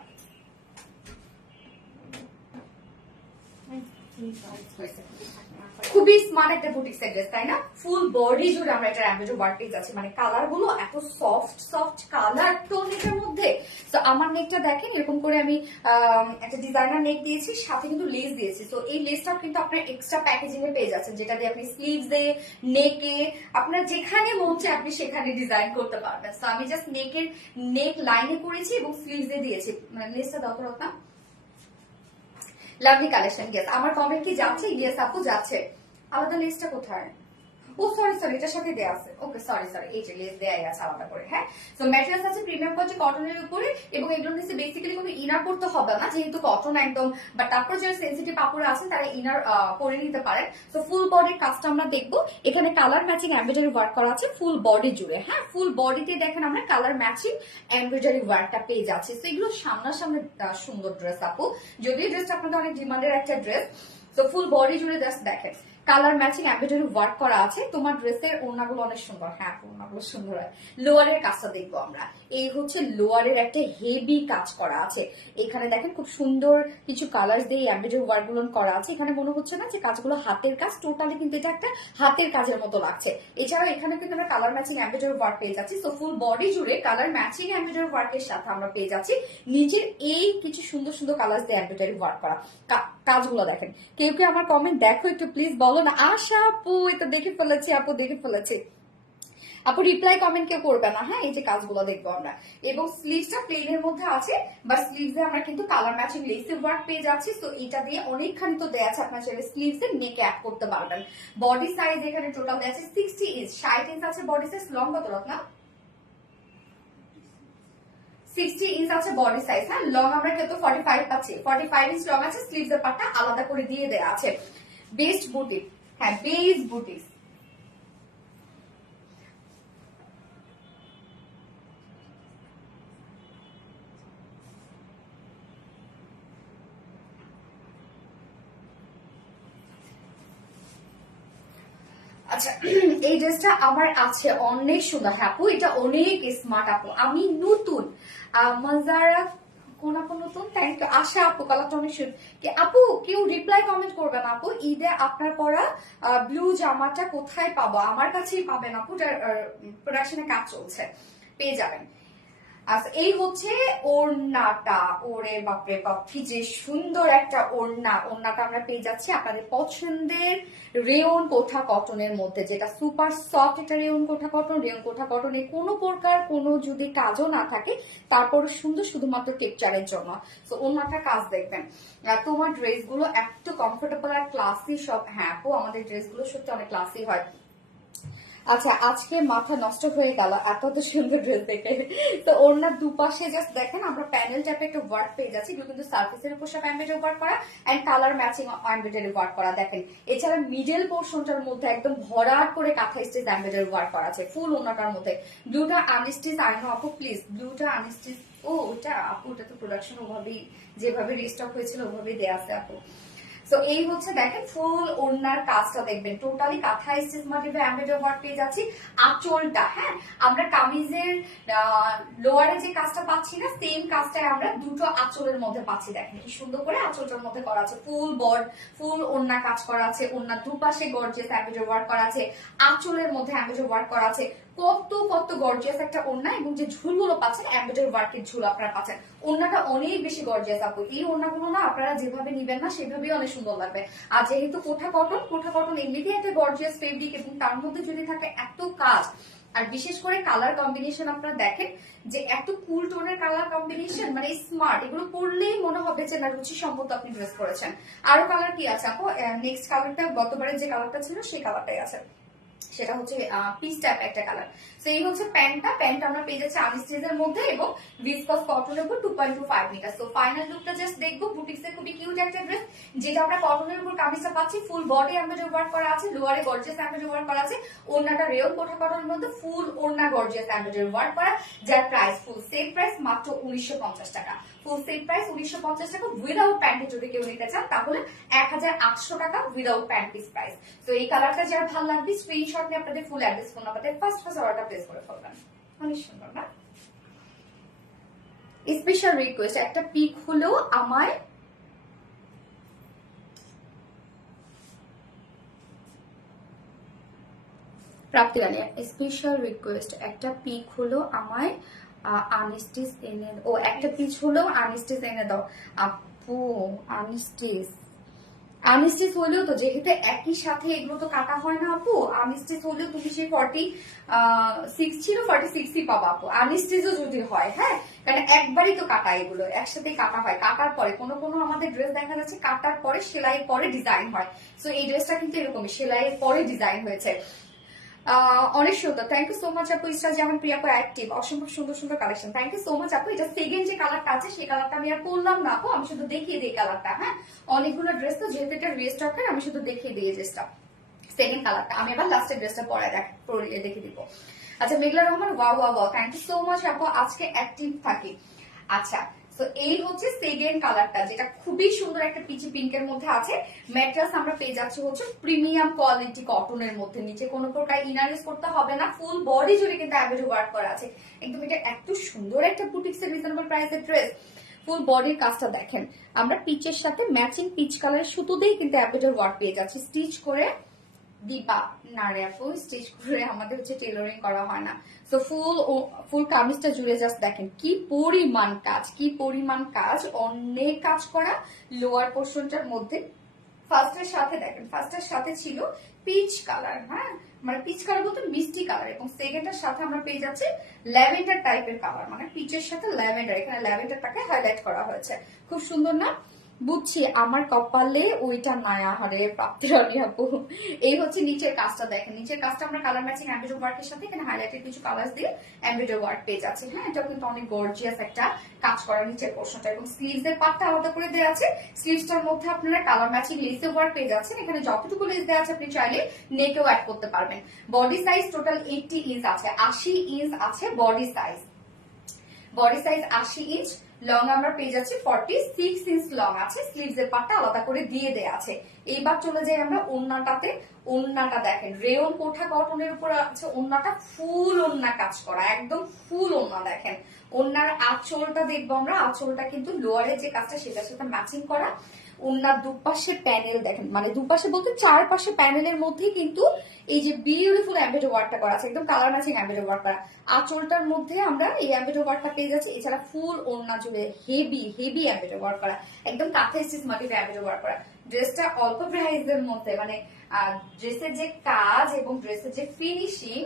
খুবই স্মার্ট একটা বুটিক্স এর ড্রেস, তাই না? ফুল বডি জুড়ে আমরা এটা এমব্রয়ডারি ওয়ার্ক পেয়ে যাচ্ছি, মানে কালার গুলো এত সফট সফট কালার টোন এটার মধ্যে। তো আমার নেকটা দেখেন, এরকম করে আমি একটা ডিজাইনার নেক দিয়েছি, সাথে কিন্তু লেস দিয়েছি। তো এই লেসটাও কিন্তু আপনার এক্সট্রা প্যাকেজিং এ পেয়ে যাচ্ছেন, যেটা দিয়ে আপনি স্লিভস এ, নেকে, আপনার যেখানে মন চায় আপনি সেখানে ডিজাইন করতে পারবেন। তো আমি জাস্ট নেক লাইনে করেছি এবং স্লিভস এ দিয়েছি। লেসটা দরকার না। লাভলি কালেকশন, গেস আমার কমেন্ট কি যাচ্ছে? ইলিয়াস আপু যাচ্ছে। আলাদা লেসটা কোথায়? ও সরি সরি, এটার সাথে দেয়া আছে। ওকে, সরি সরি, এই যে লেস দেয়াই আছে আলাদা করে। হ্যাঁ, তো ম্যাটেরিয়ালস আছে প্রিমিয়াম কোয়ালিটি কটনের উপরে, এবং এগুলোর নিচে বেসিক্যালি কোনো ইনার করতে হবে না, যেহেতু কটন একদম। বাট তারপর যারা সেনসিটিভ কাপড় আছে তারা ইনার করে নিতে পারেন। তো ফুল বডির কাজটা আমরা দেখবো। এখানে কালার ম্যাচিং এমব্রয়ডারি ওয়ার্ক করা আছে ফুল বডি জুড়ে। হ্যাঁ, ফুল বডিতে দেখেন আমরা কালার ম্যাচিং এমব্রয়ডারি ওয়ার্কটা পেয়ে যাচ্ছি। তো এগুলো সামনাসামনি সুন্দর ড্রেস আপু, যদিও ড্রেসটা আপনাদের অনেক ডিমান্ডের একটা ড্রেস। তো ফুল বডি জুড়ে জাস্ট দেখেন কালার ম্যাচিং এমব্রয়ডারি ওয়ার্ক করা আছে। তোমার ড্রেসের ওড়নাগুলো অনেক সুন্দর। হ্যাঁ, ওড়নাগুলো সুন্দর হয়। লোয়ারের কাজটা দেখবো আমরা। এই হচ্ছে লোয়ারের একটা হেভি কাজ করা আছে। এখানে দেখেন খুব সুন্দর কিছু কালার দিয়ে এমব্রয়ডারি ওয়ার্ক গুলো করা আছে। এখানে মনে হচ্ছে না যে কাজগুলো হাতের কাজ, টোটালি কিন্তু এটা একটা হাতের কাজের মতো লাগছে। এছাড়াও এখানে কিন্তু আমরা কালার ম্যাচিং এমব্রয়ডারি ওয়ার্ক পেয়ে যাচ্ছি। তো ফুল বডি জুড়ে কালার ম্যাচিং এমব্রয়ডারি ওয়ার্কের সাথে আমরা পেয়ে যাচ্ছি নিচের এই কিছু সুন্দর সুন্দর কালার দিয়ে এমব্রয়ডারি ওয়ার্ক করা কাজগুলো দেখেন। কেউ কেউ আমার কমেন্ট দেখো একটু প্লিজ, বলো না। আশা আপু, এটা দেখে ফেলেছি আপু, দেখে ফেলেছি আপু, রিপ্লাই কমেন্ট কেউ করবে না। হ্যাঁ, এই যে কাজগুলো দেখবো আমরা। এবং স্লিভসটা প্লেনের মধ্যে আছে, বা স্লিভসে আমরা কিন্তু কালার ম্যাচিং লেসের ওয়ার্ক পেয়ে যাচ্ছি। তো এটা দিয়ে অনেকখানি তো দেয়া আছে, আপনার চাইলে স্লিভসে নেকে অ্যাড করতে পারবেন। বডি সাইজ এখানে টোটাল দেয়া আছে 60 ইঞ্চ, 60 ইঞ্চ আছে বডি সাইজ। লং কত রত্না? 60 ইঞ্চ আছে বডি সাইজ। হ্যাঁ, লং আমরা কিন্তু 45 পাচ্ছি, 45 ইঞ্চ লং আছে। স্লিভস এর পার্টটা আলাদা করে দিয়ে দেয়া আছে। বেস্ট বুটিক, হ্যাঁ বেস্ট বুটিক। আচ্ছা, এই ড্রেসটা আমার আছে, অনেক সুন্দর। হ্যাঁ আপু, এটা অনেক স্মার্ট আপু, আমি নতুন। মাজারা কোন আপু নতুন? Thank you. আশা আপু, কালারটা অনেক সুন্দর। আপু কেউ রিপ্লাই কমেন্ট করবেন আপু, ঈদে আপনার পরা ব্লু জামাটা কোথায় পাবো? আমার কাছেই পাবেন আপু, প্রোডাকশনে কাজ চলছে, পেয়ে যাবেন। আচ্ছা এই হচ্ছে ওড়নাটা। ওরে বাপরে বাপ, কি যে সুন্দর একটা ওড়না। ওড়নাটা আমরা পেয়ে যাচ্ছি আপনাদের পছন্দের রেয়ন কোঠা কটনের মধ্যে, যেটা সুপার সফট একটা রেয়ন কোঠা কটন। রেয়ন কোঠা কটনে কোনো প্রকার কোনো যদি কাজও না থাকে, তারপর সুন্দর শুধুমাত্র টেকচারের জন্য। তো ওড়নাটা কাজ দেখবেন। আর তোমার ড্রেসগুলো এত কমফোর্টেবল আর ক্লাসি সব। হ্যাঁ আপু, আমাদের ড্রেসগুলো সত্যি অনেক ক্লাসি হয়। আচ্ছা আজকে মাথা নষ্ট হয়ে গেল এত তো সুন্দর ড্রেস দেখে। তো ওড়নার দুপাশে জাস্ট দেখেন আমরা প্যানেল টাইপে একটা ওয়ার্ক পেয়ে যাচ্ছি, এগুলো কিন্তু সার্ফেসের উপর সব এমব্রয়ডারি ওয়ার্ক করা and colour matching embroidery work করা দেখেন। এছাড়া মিডল পোর্শনটার মধ্যে একদম ভরাট করে কাঁথা স্টিচ এমব্রয়ডারি ওয়ার্ক করা আছে ফুল ওড়নাটার মধ্যে। ব্লুটা আনস্টিচ, আই নো আপু প্লিজ ব্লুটা আনস্টিচ। ও ওটা আপু, ওটা তো প্রোডাকশন ওভাবেই যেভাবে রিস্টক হয়েছিল ওভাবেই দেয়া আছে আপু। তো এই হচ্ছে দেখেন ফুল ওড়নার কাজটা দেখবেন, টোটালি কাঁথা স্টিচ মোটিভে এমব্রয়ডারি ওয়ার্ক পেয়ে যাচ্ছি। আঁচলটা, হ্যাঁ আমরা কামিজের লোয়ারে যে কাজটা পাচ্ছি না, সেম কাজটাই আমরা দুটো আঁচলের মধ্যে পাচ্ছি। দেখেন কি সুন্দর করে আঁচলটার মধ্যে করা আছে, ফুল ওড়না কাজ করা আছে। ওড়নার দুপাশে গর্জিয়াস এমব্রয়ডারি ওয়ার্ক করা আছে, আঁচলের মধ্যে এমব্রয়ডারি ওয়ার্ক করা আছে। কত কত গর্জিয়াস একটা ওড়না, এবং যে ঝুলগুলো পাচ্ছেন এমব্রয়ডারি ওয়ার্কের ঝুল আপনারা পাচ্ছেন। ওড়নাটা অনেক বেশি গর্জিয়াস আপু। এই ওড়নাগুলো না আপনারা যেভাবে নিবেন না সেভাবেই অনেক সুন্দর লাগবে। আর যেহেতু কোঠা কটন এমনিতেই একটা গর্জিয়াস ফেব্রিক, এবং তার মধ্যে যদি থাকে এত কাজ, আর বিশেষ করে কালার কম্বিনেশন আপনারা দেখেন যে এত কুল টোনের কালার কম্বিনেশন, মানে স্মার্ট। এগুলো পরলেই মনে হবে যে না রুচি সম্মত আপনি ড্রেস করেছেন। আরো কালার কি আছে আপু? নেক্সট কালারটা গতবারে যে কালারটা ছিল সেই কালারটাই আছে, সেটা হচ্ছে পিচ টাইপ একটা কালার। তো এই হচ্ছে প্যান্টটা আমরা পেয়ে যাচ্ছি আনস্টিচের মধ্যে এবং ভিসকস কটনের উপর 2.25 মিটার। তো ফাইনাল লুকটা জাস্ট দেখবো। বুটিক্সের খুবই কিউট একটা ড্রেস, যেটা আমরা কটনের উপর কামিজটা পাচ্ছি। ফুল বডি এমব্রয়ডারি ওয়ার্ক করা আছে, লোয়ারে গর্জিয়াস এমব্রয়ডারি ওয়ার্ক করা আছে। ওড়নাটা রেয়ন কোঠা কটনের মধ্যে ফুল ওড়না গর্জিয়াস এমব্রয়ডারি ওয়ার্ক করা, যার প্রাইস ফুল সেট প্রাইস মাত্র 1950 টাকা। ফুল সেট প্রাইস 1950 টাকা। উইদাউট প্যান্টে যদি কেউ নিতে চান তাহলে 1800 টাকা উইদাউট প্যান্ট পিস প্রাইস। তো এই কালারটা যার ভালো লাগবে স্ক্রিনশট নিয়ে আপনাদের ফুল অ্যাড্রেস ফোন নাম্বারে ফার্স্ট অর্ডারটা প্লেস করে ফেলবেন। অনেক সুন্দর না? স্পেশাল রিকোয়েস্ট, একটা পিক হলেও আমায় প্রাপ্তি রানী, স্পেশাল রিকোয়েস্ট, একটা পিক হলো আমায় আনস্টিচ এনে, ও একটা পিস হলেও আনস্টিচ এনে দাও আপু। আনস্টিচ হলেও তো, যেহেতু একই সাথে এগুলো তো কাটা হয় না আপু। আনস্টিচ হলেও তুমি সেই 46 ছিল 46ই পাবা আপু, আনস্টিচও যদি হয়। হ্যাঁ, কারণ একবারই তো কাটা, এগুলো একসাথেই কাটা হয়। কাটার পরে কোনো কোনো আমাদের ড্রেস দেখা যাচ্ছে কাটার পরে সেলাই পরে ডিজাইন হয়। তো এই ড্রেসটা কিন্তু এরকমই সেলাইয়ের পরে ডিজাইন হয়েছে। অনেক সুন্দর, থ্যাংক ইউ সো মাচ আপু। ইসরা যেমন প্রিয়া অ্যাক্টিভ, অসম্ভব সুন্দর সুন্দর collection, thank you so much আপু। এটা সেকেন্ড যে কালারটা আছে সেই কালারটা আমি আর করলাম না আপু, আমি শুধু দেখিয়ে দিই কালারটা। হ্যাঁ, অনেকগুলো ড্রেস তো যেহেতু এটা রিস্টকের, আমি শুধু দেখিয়ে দিই ড্রেসটা সেকেন্ড কালারটা। আমি এবার লাস্টের ড্রেসটা পরে দেখে দিব। আচ্ছা Meghla Rahman, wow, thank you so much আপু, আজকে অ্যাক্টিভ থাকি। আচ্ছা তো এই হচ্ছে সেকেন্ড কালারটা, যেটা খুবই সুন্দর একটা পিচি পিঙ্কের মধ্যে আছে। ম্যাট্রাস আমরা পেয়ে যাচ্ছি হচ্ছে প্রিমিয়াম কোয়ালিটি কটনের মধ্যে, নিচে কোনো প্রকার ইনারেস করতে হবে না, ফুল বডি জুড়ে কিন্তু এমব্রয়ডারি ওয়ার্ক করা আছে। একদম এটা এত সুন্দর একটা বুটিক্সের রিজনেবল প্রাইসের ড্রেস। ফুল বডির কাজটা দেখেন, আমরা পিচের সাথে ম্যাচিং পিচ কালারের সুতোতেই কিন্তু এমব্রয়ডারি ওয়ার্ক পেয়ে যাচ্ছি। স্টিচ করে দিবা না রে আপু, স্টিচ করে আমাদের হচ্ছে টেলরিং করা হয় না। তো ফুল কামিজটা জুড়ে জাস্ট দেখেন কি পরিমাণ কাজ, অনেক কাজ করা। লোয়ার পোর্শনটার মধ্যে ফার্স্টের সাথে ছিল পিচ কালার। হ্যাঁ, মানে পিচ কালার বলতে মিষ্টি কালার, এবং সেকেন্ডের সাথে আমরা পেয়ে যাচ্ছি ল্যাভেন্ডার টাইপের কালার, মানে পিচের সাথে ল্যাভেন্ডার, এখানে ল্যাভেন্ডারটাকে হাইলাইট করা হয়েছে। খুব সুন্দর না? বুঝছি, আমার কপালে ওইটা নাই। আহারে প্রাপ্তিরানী আপু, এই হচ্ছে নিচের কাজটা দেখেন। নিচের কাজটা আমরা কালার ম্যাচিং এমব্রয়ডারি ওয়ার্কের সাথে এখানে হাইলাইটেড কিছু কালার দিয়ে এমব্রয়ডারি ওয়ার্ক পেয়ে যাচ্ছে। হ্যাঁ, এটা কিন্তু অনেক গর্জিয়াস একটা কাজ করা নিচের পোর্শনটা, এবং স্লিভস এর পার্টটা আলাদা করে দেওয়া আছে। স্লিভসটার মধ্যে আপনারা কালার ম্যাচিং লেসের ওয়ার্ক পেয়ে যাচ্ছেন। এখানে যতটুকু লেস দেওয়া আছে আপনি চাইলে নেকেও অ্যাড করতে পারবেন। বডি সাইজ টোটাল 80 ইঞ্চ আছে, 80 ইঞ্চ আছে বডি সাইজ 80 ইঞ্চ। লং আমরা পেয়ে যাচ্ছি 46 ইঞ্চ লং আছে। স্লিভস এর পার্টটা আলাদা করে দিয়ে দেয়া আছে। এইবার চলে যাই আমরা ওড়নাটাতে। ওড়নাটা দেখেন রেয়ন কোঠা কটনের উপর আছে, ওড়নাটা ফুল ওড়না কাজ করা, একদম ফুল ওড়না দেখেন। ওনার আঁচলটা দেখবো আমরা, আঁচলটা কিন্তু লোয়ারের যে কাজটা সেটার সাথে ম্যাচিং করা। ওনার দুপাশে প্যানেল দেখেন, মানে দুপাশে বলতে চারপাশে প্যানেলের মধ্যে কিন্তু এই যে বিউটিফুল এমব্রয়ডারি ওয়ার্কটা করা আছে, একদম কালার ম্যাচিং এমব্রয়ডারি ওয়ার্ক করা। আঁচলটার মধ্যে আমরা এই এমব্রয়ডারি ওয়ার্কটা পেয়ে যাচ্ছি। এছাড়া ফুল ওড়না জুড়ে হেভি হেভি এমব্রয়ডারি ওয়ার্ক করা, একদম কাঁথা স্টিচ মোটিভ এমব্রয়ডারি ওয়ার্ক করা। ড্রেসটা অল্প প্রাইসের মধ্যে, মানে ড্রেসের যে কাজ এবং ড্রেসের যে ফিনিশিং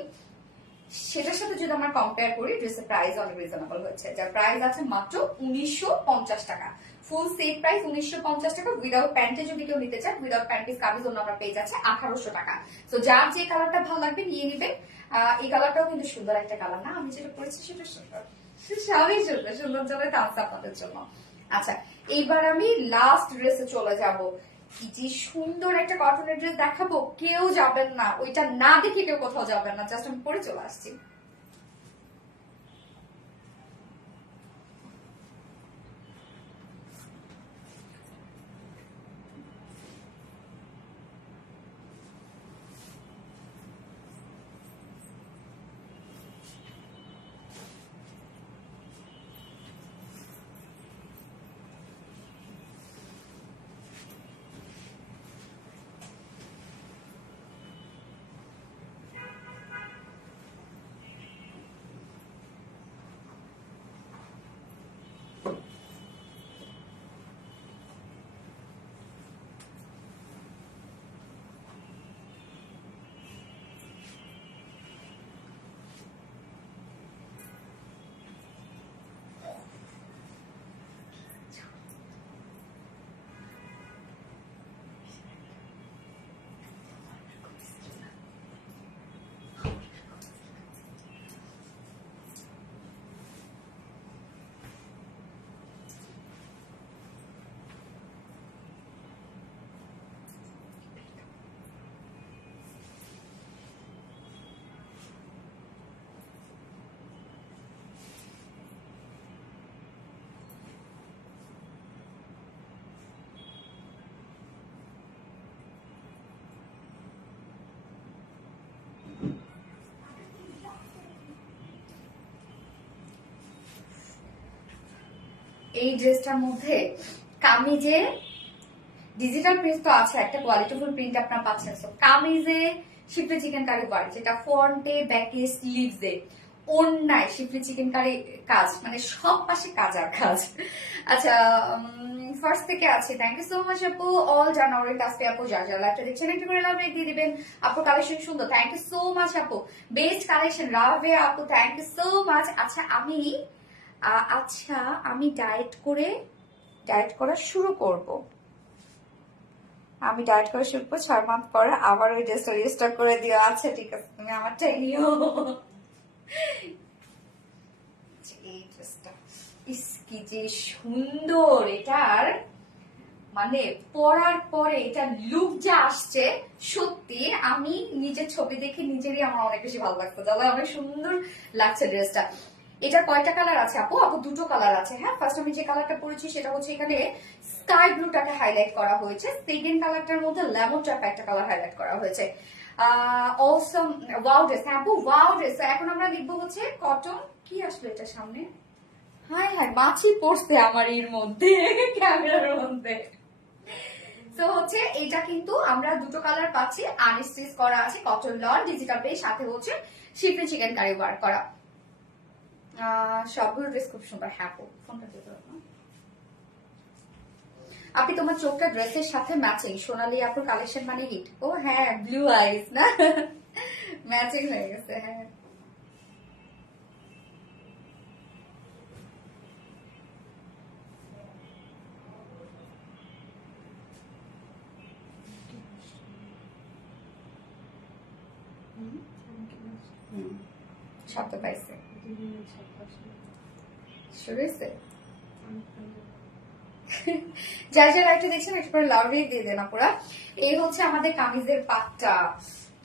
সেটার সাথে যদি আমরা কম্পেয়ার করি, ড্রেসের প্রাইস অনেক রিজনেবল হচ্ছে। যার প্রাইস আছে মাত্র 1950 টাকা। ফুল সেট প্রাইস 1950 টাকা। উইদাউট প্যান্টে যদি কেউ নিতে চান, উইদাউট প্যান্টিস কামিজ জন্য আমরা পেয়ে যাচ্ছে 1800 টাকা। তো যার যে কালারটা ভালো লাগবে নিয়ে নিবে। এই কালারটাও কিন্তু সুন্দর একটা কালার না, আমি যেটা পরেছি সেটা সুন্দর, সবই সুন্দর, সুন্দর জন্য থামস আপনাদের জন্য। আচ্ছা, এইবার আমি লাস্ট ড্রেসে চলে যাব। কি যে সুন্দর একটা কটনের ড্রেস দেখাবো, কেউ যাবেন না, ওইটা না দেখে কেউ কোথাও যাবেন না। জাস্ট আমি পরে চলে আসছি। এই ড্রেসটার মধ্যে কামিজে ডিজিটাল প্রিন্ট তো আছে, একটা কোয়ালিটিফুল প্রিন্ট আপনারা পাচ্ছেন। তো কামিজে শিফলি চিকেন কারি ওয়ার্ক, যেটা ফ্রন্টে ব্যাকে স্লিভসে ওন্নায় শিফলি চিকেন কারি কাজ, মানে সব পাশে কাজ আর কাজ। আচ্ছা, ফার্স্ট থেকে আছে। থ্যাংক ইউ সো মাচ আপু, অল জানুয়ারি টাস্কে আপু যার যার লাইভটা দেখছেন একটু করে লাভ দিয়ে দিবেন। আপু কালেকশন সুন্দর, থ্যাংক ইউ সো মাচ আপু, বেস্ট কালেকশন রাভে আপু, থ্যাংক ইউ সো মাচ। আচ্ছা আমি ডায়েট করা শুরু করব। আমি ডায়েট করা শুরু করবো 6 মাস পরে, আবার ওই ড্রেসটা রিস্টক করে দিও। আচ্ছা ঠিক আছে, তুমি আমারটাই নিও। এই ড্রেসটা ইস কি যে সুন্দর, এটার মানে পরার পরে এটা লুক যা আসছে, সত্যি আমি নিজের ছবি দেখে নিজেরই আমার অনেক বেশি ভালো লাগছে, দাদা অনেক সুন্দর লাগছে ড্রেসটা। এটা কয়টা কালার আছে আপু? আপু দুটো কালার আছে। হ্যাঁ, ফার্স্ট আমি যে কালারটা পরেছি সেটা হচ্ছে এখানে স্কাই ব্লুটাকে হাইলাইট করা হয়েছে, সেকেন্ড কালারটার মধ্যে লেমন টাইপ একটা কালার হাইলাইট করা হয়েছে। Also wow dress. হ্যাঁ আপু ওয়াও ড্রেস। এখন আমরা লিখবো হচ্ছে কটন, কি আসলো এটা সামনে, হাই হাই মাছি পড়ছে আমার এর মধ্যে, ক্যামেরার মধ্যে। তো হচ্ছে এটা কিন্তু আমরা দুটো কালার পাচ্ছি, আনস্টিচ করা আছে, কটন লন ডিজিটাল পেজ, সাথে হচ্ছে শিফলি চিকেন কারি ওয়ার্ক করা। সবগুলো ড্রেস খুব সুন্দর। হ্যাঁ ফোনটা দিতে হবে। আপনি তোমার চোখটা ড্রেসের সাথে ম্যাচিং, সোনালি আপুর কালেকশন মানে হিট। ও হ্যাঁ, ব্লু আইস না, ম্যাচিং হয়ে গেছে। হ্যাঁ শব্দ পাইছে, শুরু হয়েছে। যার যার লাইভটা দেখছেন একটু করে লাভ রেট দিয়ে দেন আপুরা। এই হচ্ছে আমাদের কামিজের পাটটা,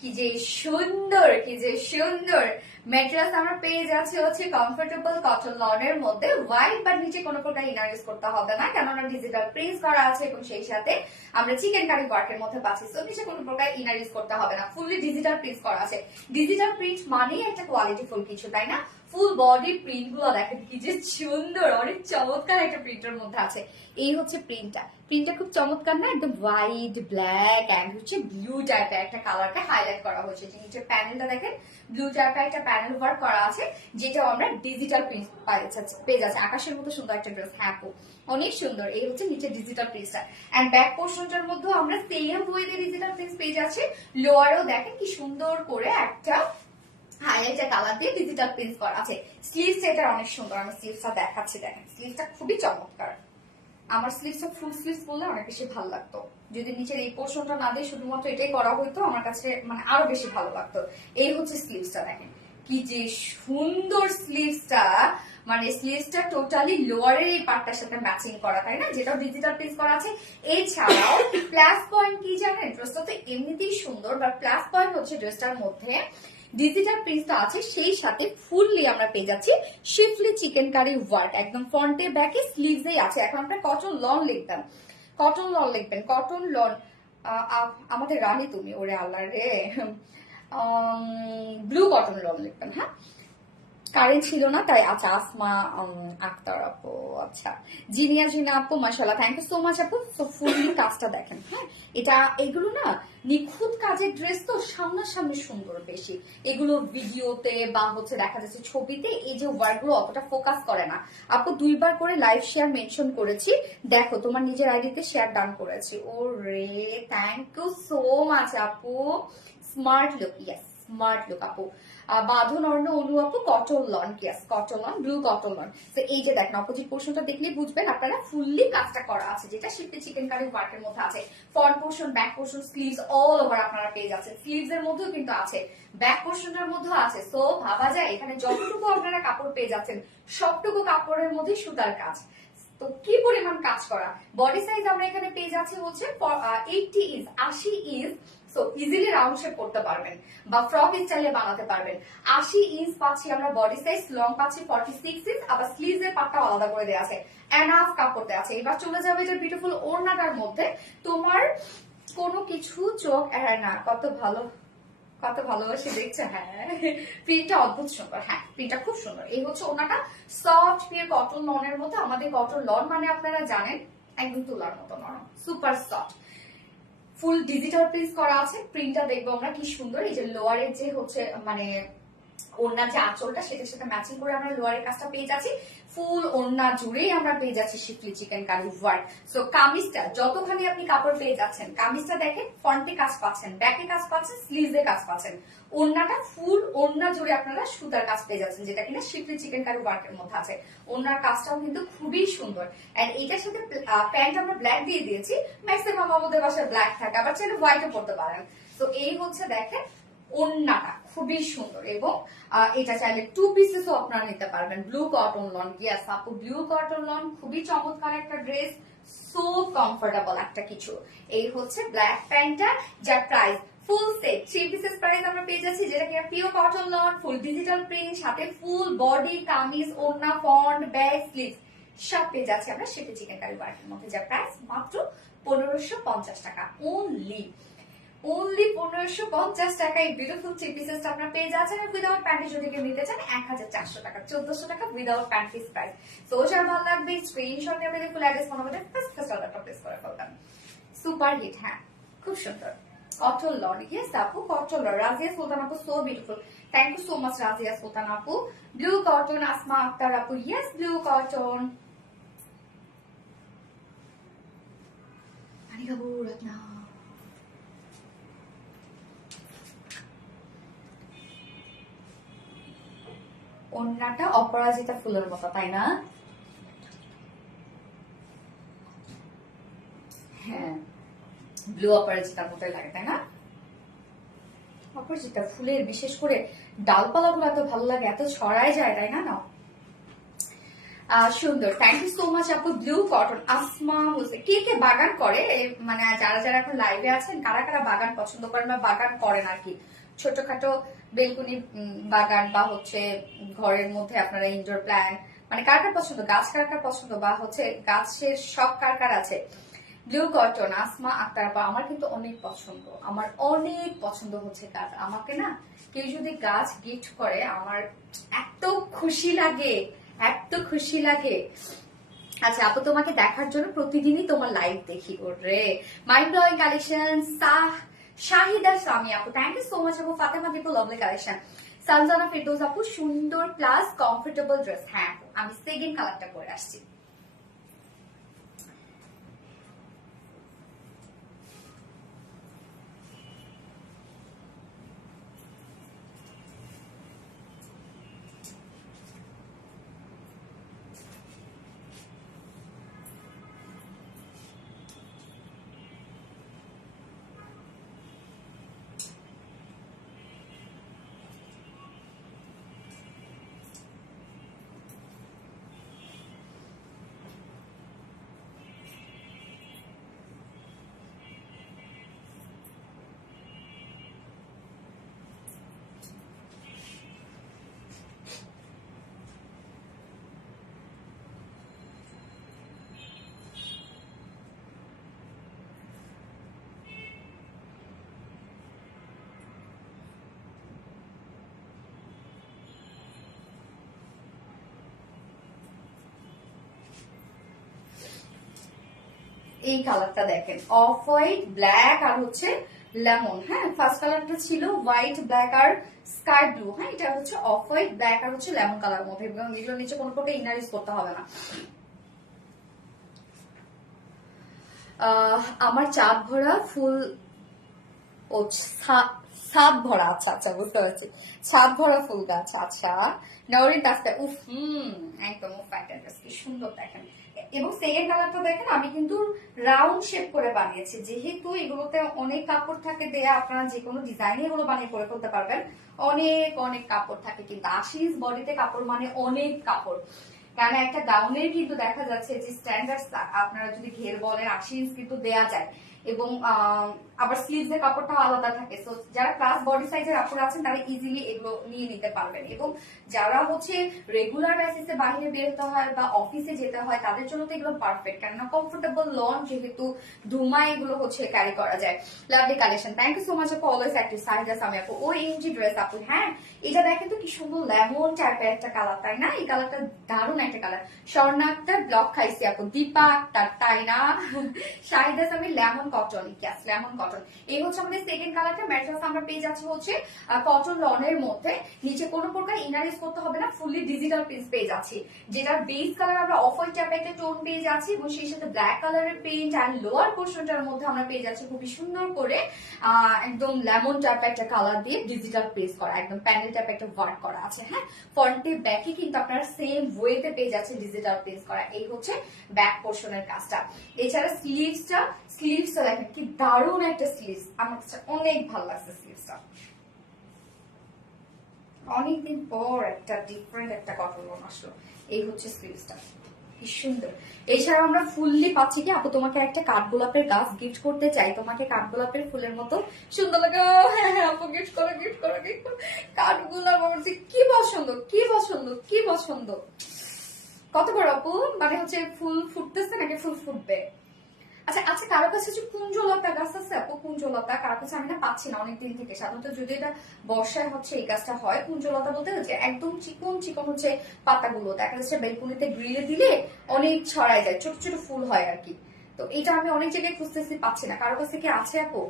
কি যে সুন্দর, কি যে সুন্দর। ম্যাটেরিয়ালস আমরা পেয়ে যাচ্ছি হচ্ছে কমফোর্টেবল কটন লনের মধ্যে, হোয়াইট বা নিচে কোনো প্রকার ইনার ইউজ করতে হবে না, কেননা ডিজিটাল প্রিন্ট করা আছে এবং সেই সাথে আমরা চিকেন কারি ওয়ার্কের মধ্যে পাচ্ছি। তো নিচে কোনো প্রকার ইনার ইউজ করতে হবে না, ফুললি ডিজিটাল প্রিন্ট করা আছে। ডিজিটাল প্রিন্ট মানেই একটা কোয়ালিটিফুল কিছু, তাই না? ফুল বডি প্রিন্ট গুলো দেখেন কি যে সুন্দর, অনেক চমৎকার একটা প্রিন্টের মধ্যে আছে। এই হচ্ছে প্রিন্টটা খুব চমৎকার না, একদম হোয়াইট ব্ল্যাক এন্ড হচ্ছে ব্লু টাইপের একটা কালারকে হাইলাইট করা হয়েছে। যে নিচে প্যানেলটা দেখেন ব্লু টাইপের একটা প্যানেল ওয়ার্ক করা আছে, যেটাও আমরা ডিজিটাল প্রিন্ট পেয়ে যাচ্ছে। আকাশের মতো সুন্দর একটা ড্রেস, হ্যাঁ আপু অনেক সুন্দর। এই হচ্ছে নিচে ডিজিটাল প্রিন্টটা এন্ড ব্যাক পোর্শনটার মধ্যে আমরা সেম ওয়েতে ডিজিটাল প্রিন্ট পেয়ে যাচ্ছি। লোয়ারেও দেখেন কি সুন্দর করে একটা হাইলাইটার কালার দিয়ে ডিজিটাল প্রিন্ট করা আছে। স্লিভসটা এটা অনেক সুন্দর, আমি স্লিভসটা দেখাচ্ছি, দেখেন স্লিভসটা খুবই চমৎকার। আমার স্লিভসটা ফুল স্লিভস বললে অনেক বেশি ভালো লাগতো, যদি নিচের এই পোর্শনটা না দিয়ে শুধুমাত্র এটাই করা হইতো আমার কাছে মানে আরো বেশি ভালো লাগতো। এই হচ্ছে স্লিভসটা, দেখেন কি যে সুন্দর স্লিভসটা, মানে স্লিভসটা টোটালি লোয়ারের এই পার্টটার সাথে ম্যাচিং করা, তাই না, যেটা ডিজিটাল প্রিন্ট করা আছে। এছাড়াও প্লাস পয়েন্ট কি জানেন, ড্রেসটা তো এমনিতেই সুন্দর, বাট প্লাস পয়েন্ট হচ্ছে ড্রেসটার মধ্যে ডিজিটাল প্রিন্টটা আছে, সেই সাথে ফুললি আমরা পেয়ে যাচ্ছি শিফলি চিকেন কারি ওয়ার্ক, একদম ফ্রন্টে ব্যাকে স্লিভসেই আছে। এখন আমরা কটন লন লিখতাম, কটন লন লিখবেন, কটন লন। আমাদের রানী তুমি, ওরে আল্লাহ রে, ব্লু কটন লন লিখবেন। হ্যাঁ, কারেন্ট ছিল না তাই। আচ্ছা, আসমা আক্তার আপু, আচ্ছা জিনিয়া জিনা আপু, মাশাআল্লাহ, থ্যাংক ইউ সো মাচ আপু। সো ফুললি কাজটা দেখেন, হ্যাঁ এটা এগুলো না নিখুঁত কাজের ড্রেস তো সামনাসামনি সুন্দর বেশি, এগুলো ভিডিওতে বা হচ্ছে দেখা যাচ্ছে ছবিতে এই যে ওয়ার্ক গুলো অতটা ফোকাস করে না। আপু 2বার করে লাইভ শেয়ার মেনশন করেছি, দেখো তোমার নিজের আইডিতে শেয়ার ডান করেছি। ও রে, থ্যাংক ইউ সো মাচ আপু। Smart look, yes smart look আপু। বাঁধন অর্ণ অনু আপু, cotton lawn, yes cotton loan, blue cotton loan. তো এই যে দেখেন অপোজিট পোর্শনটা দেখলে বুঝবেন আপনারা ফুললি কাজটা করা আছে, যেটা শিফটে চিকেন কারি ওয়ার্কের মধ্যে আছে। Front portion, back portion, sleeves all over আপনারা পেয়ে যাচ্ছেন। স্লিভস এর মধ্যেও কিন্তু আছে, ব্যাক পোর্শনের মধ্যেও আছে। সো ভাবা যায় এখানে যতটুকু আপনারা কাপড় পেয়ে যাচ্ছেন সবটুকু কাপড়ের মধ্যে সুতার কাজ। তো কি পরিমাণ কাজ করা। বডি সাইজ আমরা এখানে পেয়ে যাচ্ছি হচ্ছে 80 inch, 80 inch. So easily round shape করতে পারবেন বা ফ্রক স্টাইলে বানাতে পারবেন। 80 ইঞ্চ পাচ্ছি আমরা বডি সাইজ, লং পাচ্ছি 46 ইঞ্চ, আবার স্লিভস এর পাটটা আলাদা করে দেওয়া আছে, এনাফ কাপড় দেওয়া আছে। এবার চলে যাবে যে বিউটিফুল ওড়নাটার মধ্যে, তোমার কোনো কিছু চোখ এড়ায় না, কত ভালো, কত ভালোবাসে দেখছে। হ্যাঁ, প্রিন্টটা অদ্ভুত সুন্দর, হ্যাঁ প্রিন্টটা খুব সুন্দর। এই হচ্ছে ওনাটা সফট পিওর কটন লনের মধ্যে। আমাদের কটন লন মানে আপনারা জানেন একদম তুলার মতো নরম, super soft. Full digital print করা আছে। প্রিন্টটা দেখবো আমরা কি সুন্দর। এই যে লোয়ারের যে হচ্ছে মানে ওড়নার যে আঁচলটা সেটার সাথে ম্যাচিং করে আমরা লোয়ারের কাজটা পেয়ে যাচ্ছি। ফুল ওড়না জুড়েই আমরা পেয়ে যাচ্ছি schiffli chikankari work. So কামিজটা যতখানি আপনি কাপড় পেয়ে যাচ্ছেন, কামিজটা দেখেন ফ্রন্টে কাজ পাচ্ছেন, ব্যাকে কাজ পাচ্ছেন, স্লিভসে কাজ পাচ্ছেন। ওড়নাটা ফুল ওড়না জুড়ে আপনারা সুতার কাজ পেয়ে যাচ্ছেন, যেটা কিনা শিফলি চিকেন কারি ওয়ার্কের মধ্যে আছে। ওড়নার কাজটাও কিন্তু খুবই সুন্দর। এন্ড এটার সাথে প্যান্ট আমরা ব্ল্যাক দিয়ে দিয়েছি, ম্যাক্সিমাম আমাদের বাসায় ব্ল্যাক থাকে, আবার চাইলে হোয়াইটও পরতে পারেন। তো এই হচ্ছে দেখেন ওড়নাটা খুবই সুন্দর, এবং এটা চাইলে 2 পিসেসও আপনারা নিতে পারবেন। ব্লু কটন লন, ইয়েস আপু ব্লু কটন লন, খুবই চমৎকার একটা ড্রেস, সো কমফোর্টেবল একটা কিছু। এই হচ্ছে ব্ল্যাক প্যান্টটা, যার price full set 3 pieces price আমরা পেয়ে যাচ্ছি, যেটা কিনা pure cotton loan, full digital print, সাথে ফুল বডি কামিজ, ওড়না, ফ্রন্ট, ব্যাক, স্লিভ সব পেয়ে যাচ্ছি আমরা শিফটে চিকেন কারি ওয়ার্কের মধ্যে, যার প্রাইস মাত্র 1550 টাকা অনলি। অনলি 1550 টাকায় বিউটিফুল 3 পিসেস আপনারা পেয়ে যাচ্ছেন। উইদাউট প্যান্টি যদি কেউ নিতে চান 1400 টাকা, 1400 টাকা উইদাউট প্যান্ট পিস প্রাইস। তো যার ভালো লাগবে স্ক্রিনশট নিয়ে আপনাদের ফুল অ্যাড্রেস ফোন নাম্বারে ফার্স্ট অর্ডারটা প্লেস করে ফেলবেন। সুপার হিট, হ্যাঁ খুব সুন্দর কটন লন, ইয়েস আপু কটন লন। রাজিয়া সুলতান আপু, so beautiful, thank you so much Razia Sultan আপু। ব্লু কটন, আসমা আক্তার আপু, ইয়েস ব্লু কটন। পানি খাবো রত্না। ওড়নাটা অপরাজিতা ফুলের মতো, তাই না? হ্যাঁ, ব্লু অপরাজিতার মতোই লাগে, তাই না? অপরাজিতা ফুলের বিশেষ করে ডালপালা গুলো এত ভালো লাগে, এত ছড়ায় যায়, তাই না? না সুন্দর, থ্যাংক ইউ সো মাচ আপু। Blue cotton, Asma Hossain. কে কে বাগান করে, মানে যারা যারা এখন লাইভে আছেন কারা কারা বাগান পছন্দ করেন বা বাগান করেন আর কি, ছোটখাটো বেলকুনি বাগান বা হচ্ছে ঘরের মধ্যে আপনারা ইনডোর প্ল্যান্ট, মানে কার কার পছন্দ, গাছ কার কার পছন্দ, বা হচ্ছে গাছের শখ কার কার আছে। ব্লু কটন আসমা আক্তার বা আমার কিন্তু অনেক পছন্দ, আমার অনেক পছন্দ হচ্ছে গাছ। আমাকে না কেউ যদি গাছ গিফট করে আমার এত খুশি লাগে, এত খুশি লাগে। আচ্ছা আপু, তোমাকে দেখার জন্য প্রতিদিনই তোমার লাইভ দেখি। ওরে মাইন্ড ব্লোয়িং কালেকশন। শাহিদা স্বামী আপু, থ্যাংক ইউ সো মাচ আপু। Fatema Dipu, lovely collection. সালজানা ফিরদৌস আপু, সুন্দর প্লাস কমফোর্টেবল ড্রেস। হ্যাঁ আপু, আমি সেকেন্ড কালারটা পরে আসছি। এই কালারটা দেখেন, অফ হোয়াইট ব্ল্যাক আর হচ্ছে লেমন। হ্যাঁ, ফার্স্ট কালারটা ছিল হোয়াইট ব্ল্যাক আর স্কাই ব্লু। হ্যাঁ, এটা হচ্ছে অফ হোয়াইট ব্ল্যাক আর হচ্ছে লেমন কালার মধ্যে, এবং এগুলোর নিচে কোনো প্রকার ইনার ইউজ করতে হবে না। আমার চাঁদ ভরা ফুল, ও ছাদ ভরা, আচ্ছা আচ্ছা বুঝতে পারছি, ছাদ ভরা ফুল গাছ। আচ্ছা নরিন তাস্তা, উফ একদম কি সুন্দর দেখেন। এবং সেকেন্ড কালারটা দেখেন, আমি কিন্তু রাউন্ড শেপ করে বানিয়েছি, যেহেতু এগুলোতে অনেক কাপড় থাকে দেয়া, আপনারা যে কোনো ডিজাইনে এগুলো বানিয়ে করে ফেলতে পারবেন। অনেক অনেক কাপড় থাকে, কিন্তু 80 ইঞ্চ বডিতে কাপড় মানে অনেক কাপড়। কারণ একটা গাউনের কিন্তু দেখা যাচ্ছে যে স্ট্যান্ডার্ড, আপনারা যদি ঘের বলেন 80 ইঞ্চ কিন্তু দেয়া যায়। এবং আবার স্লিভস এর কাপড়টাও আলাদা থাকে। সো যারা ক্লাস বডি সাইজের আপুরা আছেন তারা ইজিলি এগুলো নিয়ে নিতে পারবেন। এবং যারা হচ্ছে রেগুলার বেসিসে বাইরে বের হতে হয় বা অফিসে যেতে হয় তাদের জন্য তো এগুলো পারফেক্ট, কেননা কমফোর্টেবল লন, যেহেতু ধুমায় এগুলো হচ্ছে ক্যারি করা যায়। Lovely collection, thank you so much আপু, অলওয়েজ অ্যাক্টিভ। সাইজা সামি আপু, ও এমজি ড্রেস আপু। হ্যাঁ, এটা দেখেন তো কি সুন্দর লেমন টাইপের একটা কালার, তাই না? এই কালারটা দারুণ একটা কালার। স্বর্ণাক্তার ব্লক খাইছি আপু, দীপা আক্তার, তাই না? শাহিদা সামি, লেমন কটন, ইয়াস লেমন কটন। এই হচ্ছে আমাদের সেকেন্ড কালারটা। ম্যাট্রেস আমরা পেয়ে যাচ্ছি হচ্ছে কটন লনের মধ্যে, নিচে কোনো প্রকার ইনার ইউজ করতে হবে না, ফুললি ডিজিটাল প্রিন্ট পেয়ে যাচ্ছি। যেটার বেস কালার আমরা অফ হোয়াইট টাইপের একটা টোন পেয়ে যাচ্ছি, এবং সেই সাথে ব্ল্যাক কালারের প্রিন্ট অ্যান্ড লোয়ার পোর্শনটার মধ্যে আমরা পেয়ে যাচ্ছি খুবই সুন্দর করে একদম লেমন টাইপের একটা কালার দিয়ে ডিজিটাল প্রেস করা, একদম প্যানেল টাইপের একটা ওয়ার্ক করা আছে। হ্যাঁ, ফ্রন্টে ব্যাকে কিন্তু আপনারা সেম ওয়েতে পেয়ে যাচ্ছেন ডিজিটাল প্রেস করা। এই হচ্ছে ব্যাক পোর্শনের কাজটা। এছাড়া স্লিভসটা দেখেন কি দারুণ একটা স্লিভস, আমার কাছে অনেক ভালো লাগছে স্লিভসটা। অনেকদিন পর একটা ডিফারেন্ট একটা কটন লোন আসলো। এই হচ্ছে স্লিভসটা, কি সুন্দর। এছাড়া আমরা ফুললি পাচ্ছি কি আপু, তোমাকে একটা কাঠগোলাপের গাছ গিফট করতে চাই, তোমাকে কাঠগোলাপের ফুলের মতো সুন্দর লাগে। হ্যাঁ হ্যাঁ আপু, গিফট করো গিফট করো গিফট করো। কাঠগোলাপ আমার কি পছন্দ, কি পছন্দ, কি পছন্দ। কত বড় আপু, মানে হচ্ছে ফুল ফুটতেছে নাকি ফুল ফুটবে? আচ্ছা আচ্ছা, কারো কাছে হচ্ছে কুঞ্জলতা গাছ আছে আপু? কুঞ্জলতা কারো কাছে আমি না পাচ্ছি না অনেকদিন থেকে। সাধারণত যদি এটা বর্ষায় হচ্ছে এই গাছটা হয়, কুঞ্জলতা বলতে হচ্ছে একদম চিকন চিকন হচ্ছে পাতাগুলো, দেখা যাচ্ছে বেলকুনিতে গ্রিলে দিলে অনেক ছড়ায় যায়, ছোট ছোট ফুল হয় আর কি। তো এটা আমি অনেক জায়গায় খুঁজতেছি, পাচ্ছি না। কারো কাছে কি আছে আপু?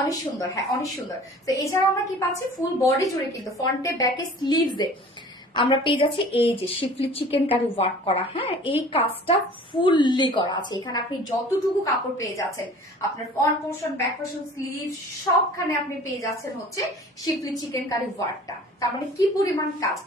অনেক সুন্দর, হ্যাঁ অনেক সুন্দর। তো এছাড়াও আমরা কি পাচ্ছি, ফুল বডি জুড়ে কিন্তু ফ্রন্টে ব্যাকে স্লিভসে আমরা পেয়ে যাচ্ছি এই যে শিফলি চিকেন কারি ওয়ার্ক করা। হ্যাঁ, এই কাজটা ফুললি করা আছে। এখানে আপনি যতটুকু কাপড় পেয়ে যাচ্ছেন, আপনার front portion, back portion, sleeve সবখানে আপনি পেয়ে যাচ্ছেন হচ্ছে শিফলি চিকেন কারি ওয়ার্কটা। তার মানে কি পরিমাণ কাজ।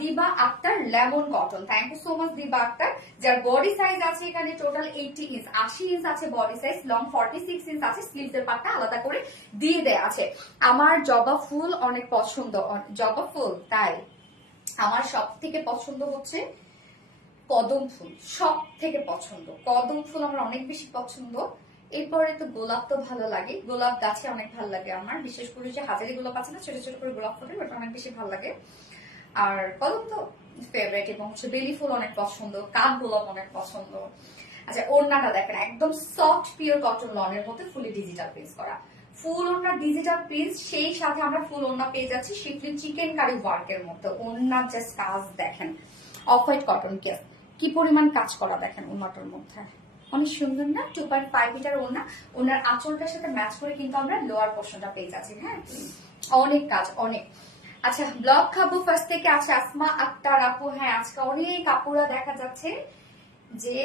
Diba Akter, lemon cotton, thank you so much Diba Akter. যার বডি সাইজ আছে এখানে টোটাল 80 ইঞ্চ, 80 ইঞ্চ আছে বডি সাইজ, লং 46 ইঞ্চ আছে, স্লিভস এর পাটটা আলাদা করে দিয়ে দেয়া আছে। আমার জবা ফুল অনেক পছন্দ, জবা ফুল তাই আমার সব থেকে পছন্দ হচ্ছে কদম ফুল, সব থেকে পছন্দ কদম ফুল, আমার অনেক বেশি পছন্দ। এরপরে তো গোলাপ তো ভালো লাগে, গোলাপ গাছে অনেক ভালো লাগে আমার, বিশেষ করে যে হাজারি গোলাপ আছে না, ছোট ছোট করে গোলাপ ফুল, ওটা অনেক বেশি ভালো লাগে। আর কদম তো ফেভারিট, এবং হচ্ছে বেলি ফুল অনেক পছন্দ, কাঠ গোলাপ অনেক পছন্দ। আচ্ছা ওড়নাটা দেখেন একদম সফট পিওর কটন লনের মধ্যে ফুলি ডিজিটাল প্রিন্ট করা, ফুল ওড়না ডিজিটাল প্রিন্ট, সেই সাথে আমরা ফুল ওড়না পেয়ে যাচ্ছি শিফলি চিকেন কারি ওয়ার্কের মধ্যে। ওড়নার জাস্ট কাজ দেখেন, অফ হোয়াইট কটন কেস কি পরিমাণ কাজ করা দেখেন ওড়নাটার মধ্যে, অনেক সুন্দর না? 2.5 মিটার ওড়না, ওনার আঁচলটার সাথে ম্যাচ করে কিন্তু আমরা লোয়ার পোর্শনটা পেয়ে যাচ্ছি। হ্যাঁ, অনেক কাজ অনেক। আচ্ছা ব্লগ খাবো ফার্স্ট থেকে আছে আসমা আক্তার আপু। হ্যাঁ আজকে অনেক আপুরা দেখা যাচ্ছে যে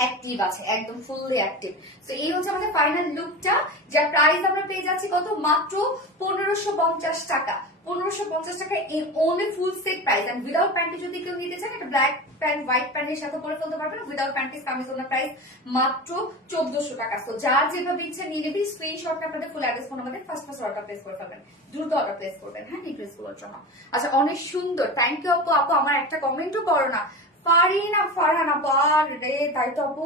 অ্যাক্টিভ আছে, একদম ফুললি অ্যাক্টিভ। তো এই হচ্ছে আমাদের ফাইনাল লুকটা, যার প্রাইস আমরা পেয়ে যাচ্ছি কত, মাত্র 1550 টাকা। 1550 টাকা এর only full set price. And without panty যদি কেউ নিতে চান, এটা ব্ল্যাক প্যান্ট হোয়াইট প্যান্টের সাথে পরে ফেলতে পারবেন। উইদাউট প্যান্টিস কামিজের প্রাইস মাত্র 1400 টাকা। তো যার যেভাবে ইচ্ছা নিয়ে নেবেন, স্ক্রিনশটটা আপনাদের ফুল অ্যাড্রেস ফোন আমাদের ফার্স্ট অর্ডার প্লেস করে ফেলবেন, দ্রুত অর্ডার প্লেস করবেন। হ্যাঁ, নিক্লেস গুলোর জন্য। আচ্ছা অনেক সুন্দর, থ্যাংক ইউ আপু। আপু আমার একটা কমেন্টও করো না, ফারিনা ফারহানা বার রে, তাই তো আপু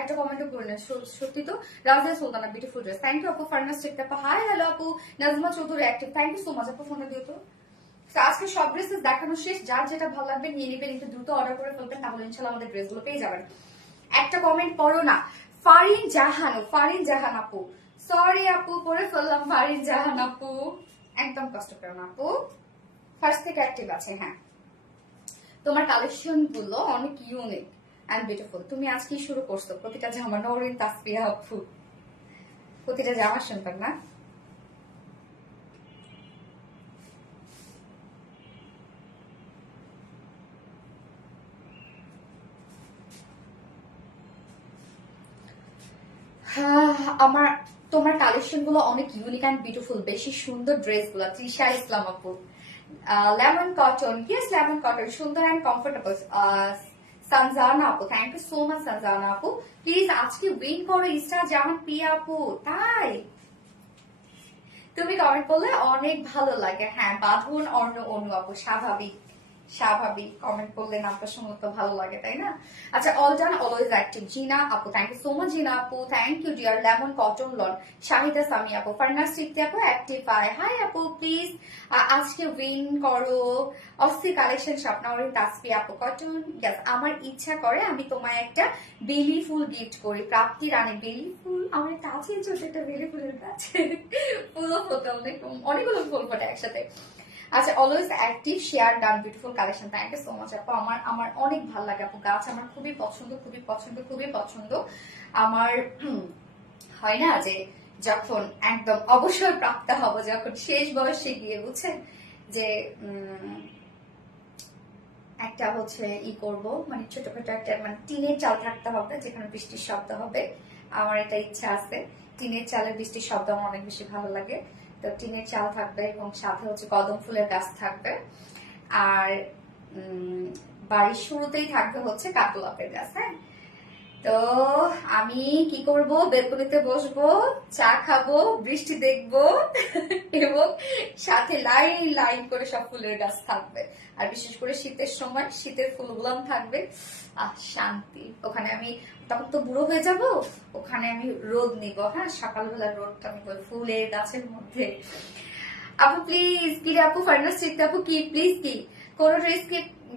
একটা কমেন্টও করলেন, সত্যি তো। Razia Sultana beautiful dress, thank you আপু। ফারহানা স্টেক আপু হাই হ্যালো আপু। Nazma Chowdhury active, thank you so much আপু, ফোনে দিও তো। আজকে সব ড্রেসেস দেখানো শেষ, যার যেটা ভালো লাগবে নিয়ে নেবেন, একটু দ্রুত অর্ডার করে ফেলবেন, তাহলে ইনশাআল্লাহ আমাদের ড্রেসগুলো পেয়ে যাবেন। একটা কমেন্ট পড়ো না, ফারিন জাহান, ফারিন জাহান আপু, সরি আপু পড়ে ফেললাম, ফারিন জাহান আপু একদম কষ্ট করো না আপু, ফার্স্ট থেকে অ্যাক্টিভ আছে। হ্যাঁ তোমার কালেকশন গুলো অনেক ইউনিক এন্ড বিউটিফুল। তুমি আজকে শুরু করছো প্রতিটা জামা, নরিন তাসফিয়া আপু প্রতিটা জামা শুনবেন না? আমার তোমার কালেকশন গুলো অনেক ইউনিক এন্ড বিউটিফুল, বেশি সুন্দর ড্রেস গুলো। তৃষা ইসলাম আপু, lemon cotton, yes lemon cotton, সুন্দর এন্ড কমফোর্টেবল। সানজানা আপু, thank you so much Sanjana আপু। প্লিজ আজকে উইন করো ইস্টার জামান পিয়া আপু, তাই তুমি কমেন্ট করলে অনেক ভালো লাগে। হ্যাঁ বাঁধুন অর্ণ অনু আপু, স্বাভাবিক স্বাভাবিক, কমেন্ট করলে নামটা শুনলে তো ভালো লাগে তাই না? আচ্ছা অল ডান অলওয়েজ অ্যাক্টিভ, জিনা আপু thank you so much. Jina আপু thank you dear. Lemon cotton lawn, Shahida Sami আপু, ফার্নাস সিকতে আপু অ্যাক্টিভ আই, হাই আপু প্লিজ আজকে উইন করো অস্থি কালেকশন স্বপ্নাওয়ারি তাসফি আপু কটন। ইয়েস আমার ইচ্ছা করে আমি তোমায় একটা বেলি ফুল গিফট করি, প্রাপ্তি রানী বেলি ফুল, আমার একটা আছে ছোট একটা বেলি ফুলের গাছ, ফুলও ফোটে অনেকগুলো ফুল ফোটে একসাথে। আচ্ছা always active, share done, beautiful collection, thank you so much আপু। আমার আমার অনেক ভালো লাগে আপু, গাছ আমার খুবই পছন্দ খুবই পছন্দ খুবই পছন্দ। আমার হয় না যে যখন একদম অবসর প্রাপ্ত হব, যখন শেষ বয়সে গিয়ে বুঝছেন যে একটা হচ্ছে ই করব, মানে ছোটখাটো একটা মানে টিনের চাল থাকতে হবে যেখানে বৃষ্টির শব্দ হবে, আমার এটা ইচ্ছা আছে। টিনের চালের বৃষ্টির শব্দ আমার অনেক বেশি ভালো লাগে। তো টিনের চাল থাকবে এবং সাথে হচ্ছে কদম ফুলের গাছ থাকবে, আর বাড়ির শুরুতেই থাকবে হচ্ছে কাঠগোলাপের গাছ। হ্যাঁ তো আমি কি করব, বেলকনিতে বসবো, চা খাবো, বৃষ্টি দেখবো এবং সাথে লাইন লাইন করে সব ফুলের গাছ থাকবে। আর বিশেষ করে শীতের সময় শীতের ফুলগুলো থাকবে, শান্তি। ওখানে আমি তখন তো বুড়ো হয়ে যাব, ওখানে আমি রোদ নিব। হ্যাঁ সকালবেলা রোদটা আমি ফুলের গাছের মধ্যে। আপু প্লিজ কি রে আপু, ফার্নাস চিকতে আপু কি প্লিজ কি কোন ড্রেস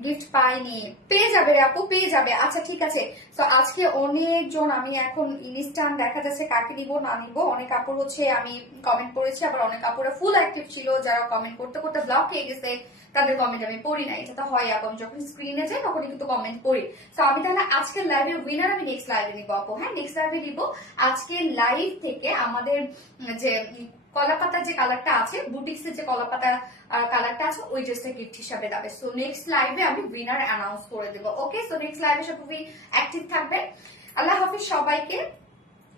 গিফট পাইনি, পেয়ে যাবে রে আপু পেয়ে যাবে। আচ্ছা ঠিক আছে, তো আজকে অনেকজন, আমি এখন ইনস্ট্যান্ট দেখা যাচ্ছে কাকে নিব না নিব, অনেক আপুর হচ্ছে আমি কমেন্ট করেছি, আবার অনেক আপুরা ফুল অ্যাক্টিভ ছিল, যারা কমেন্ট করতে করতে ব্লক হয়ে গেছে তাদের কমেন্ট আমি পড়ি না। এটা তো হয়, এখন যখন স্ক্রিনে যাই তখনই কিন্তু কমেন্ট পড়ি। তো আমি তাহলে আজকের লাইভের উইনার আমি নেক্সট লাইভে নিব আপু। হ্যাঁ নেক্সট লাইভে নিব। আজকের লাইভ থেকে আমাদের যে কলাপাতার যে কালারটা আছে, বুটিক্স এর যে কলাপাতা কালারটা আছে, ওই ড্রেসটা গিফট হিসাবে যাবে। সো নেক্সট লাইভে আমি উইনার অ্যানাউন্স করে দেবো। ওকে সো নেক্সট লাইভে সবাই অ্যাক্টিভ থাকবেন। আল্লাহ হাফিজ সবাইকে,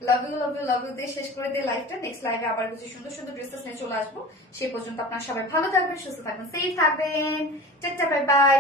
love you love you love you দিয়ে শেষ করে দিয়ে লাইভটা। নেক্সট লাইভে আবার কিছু সুন্দর সুন্দর ড্রেসেস নিয়ে চলে আসবো। সেই পর্যন্ত আপনারা সবাই ভালো থাকবেন, সুস্থ থাকবেন, সেফ থাকবেন। Tata bye bye.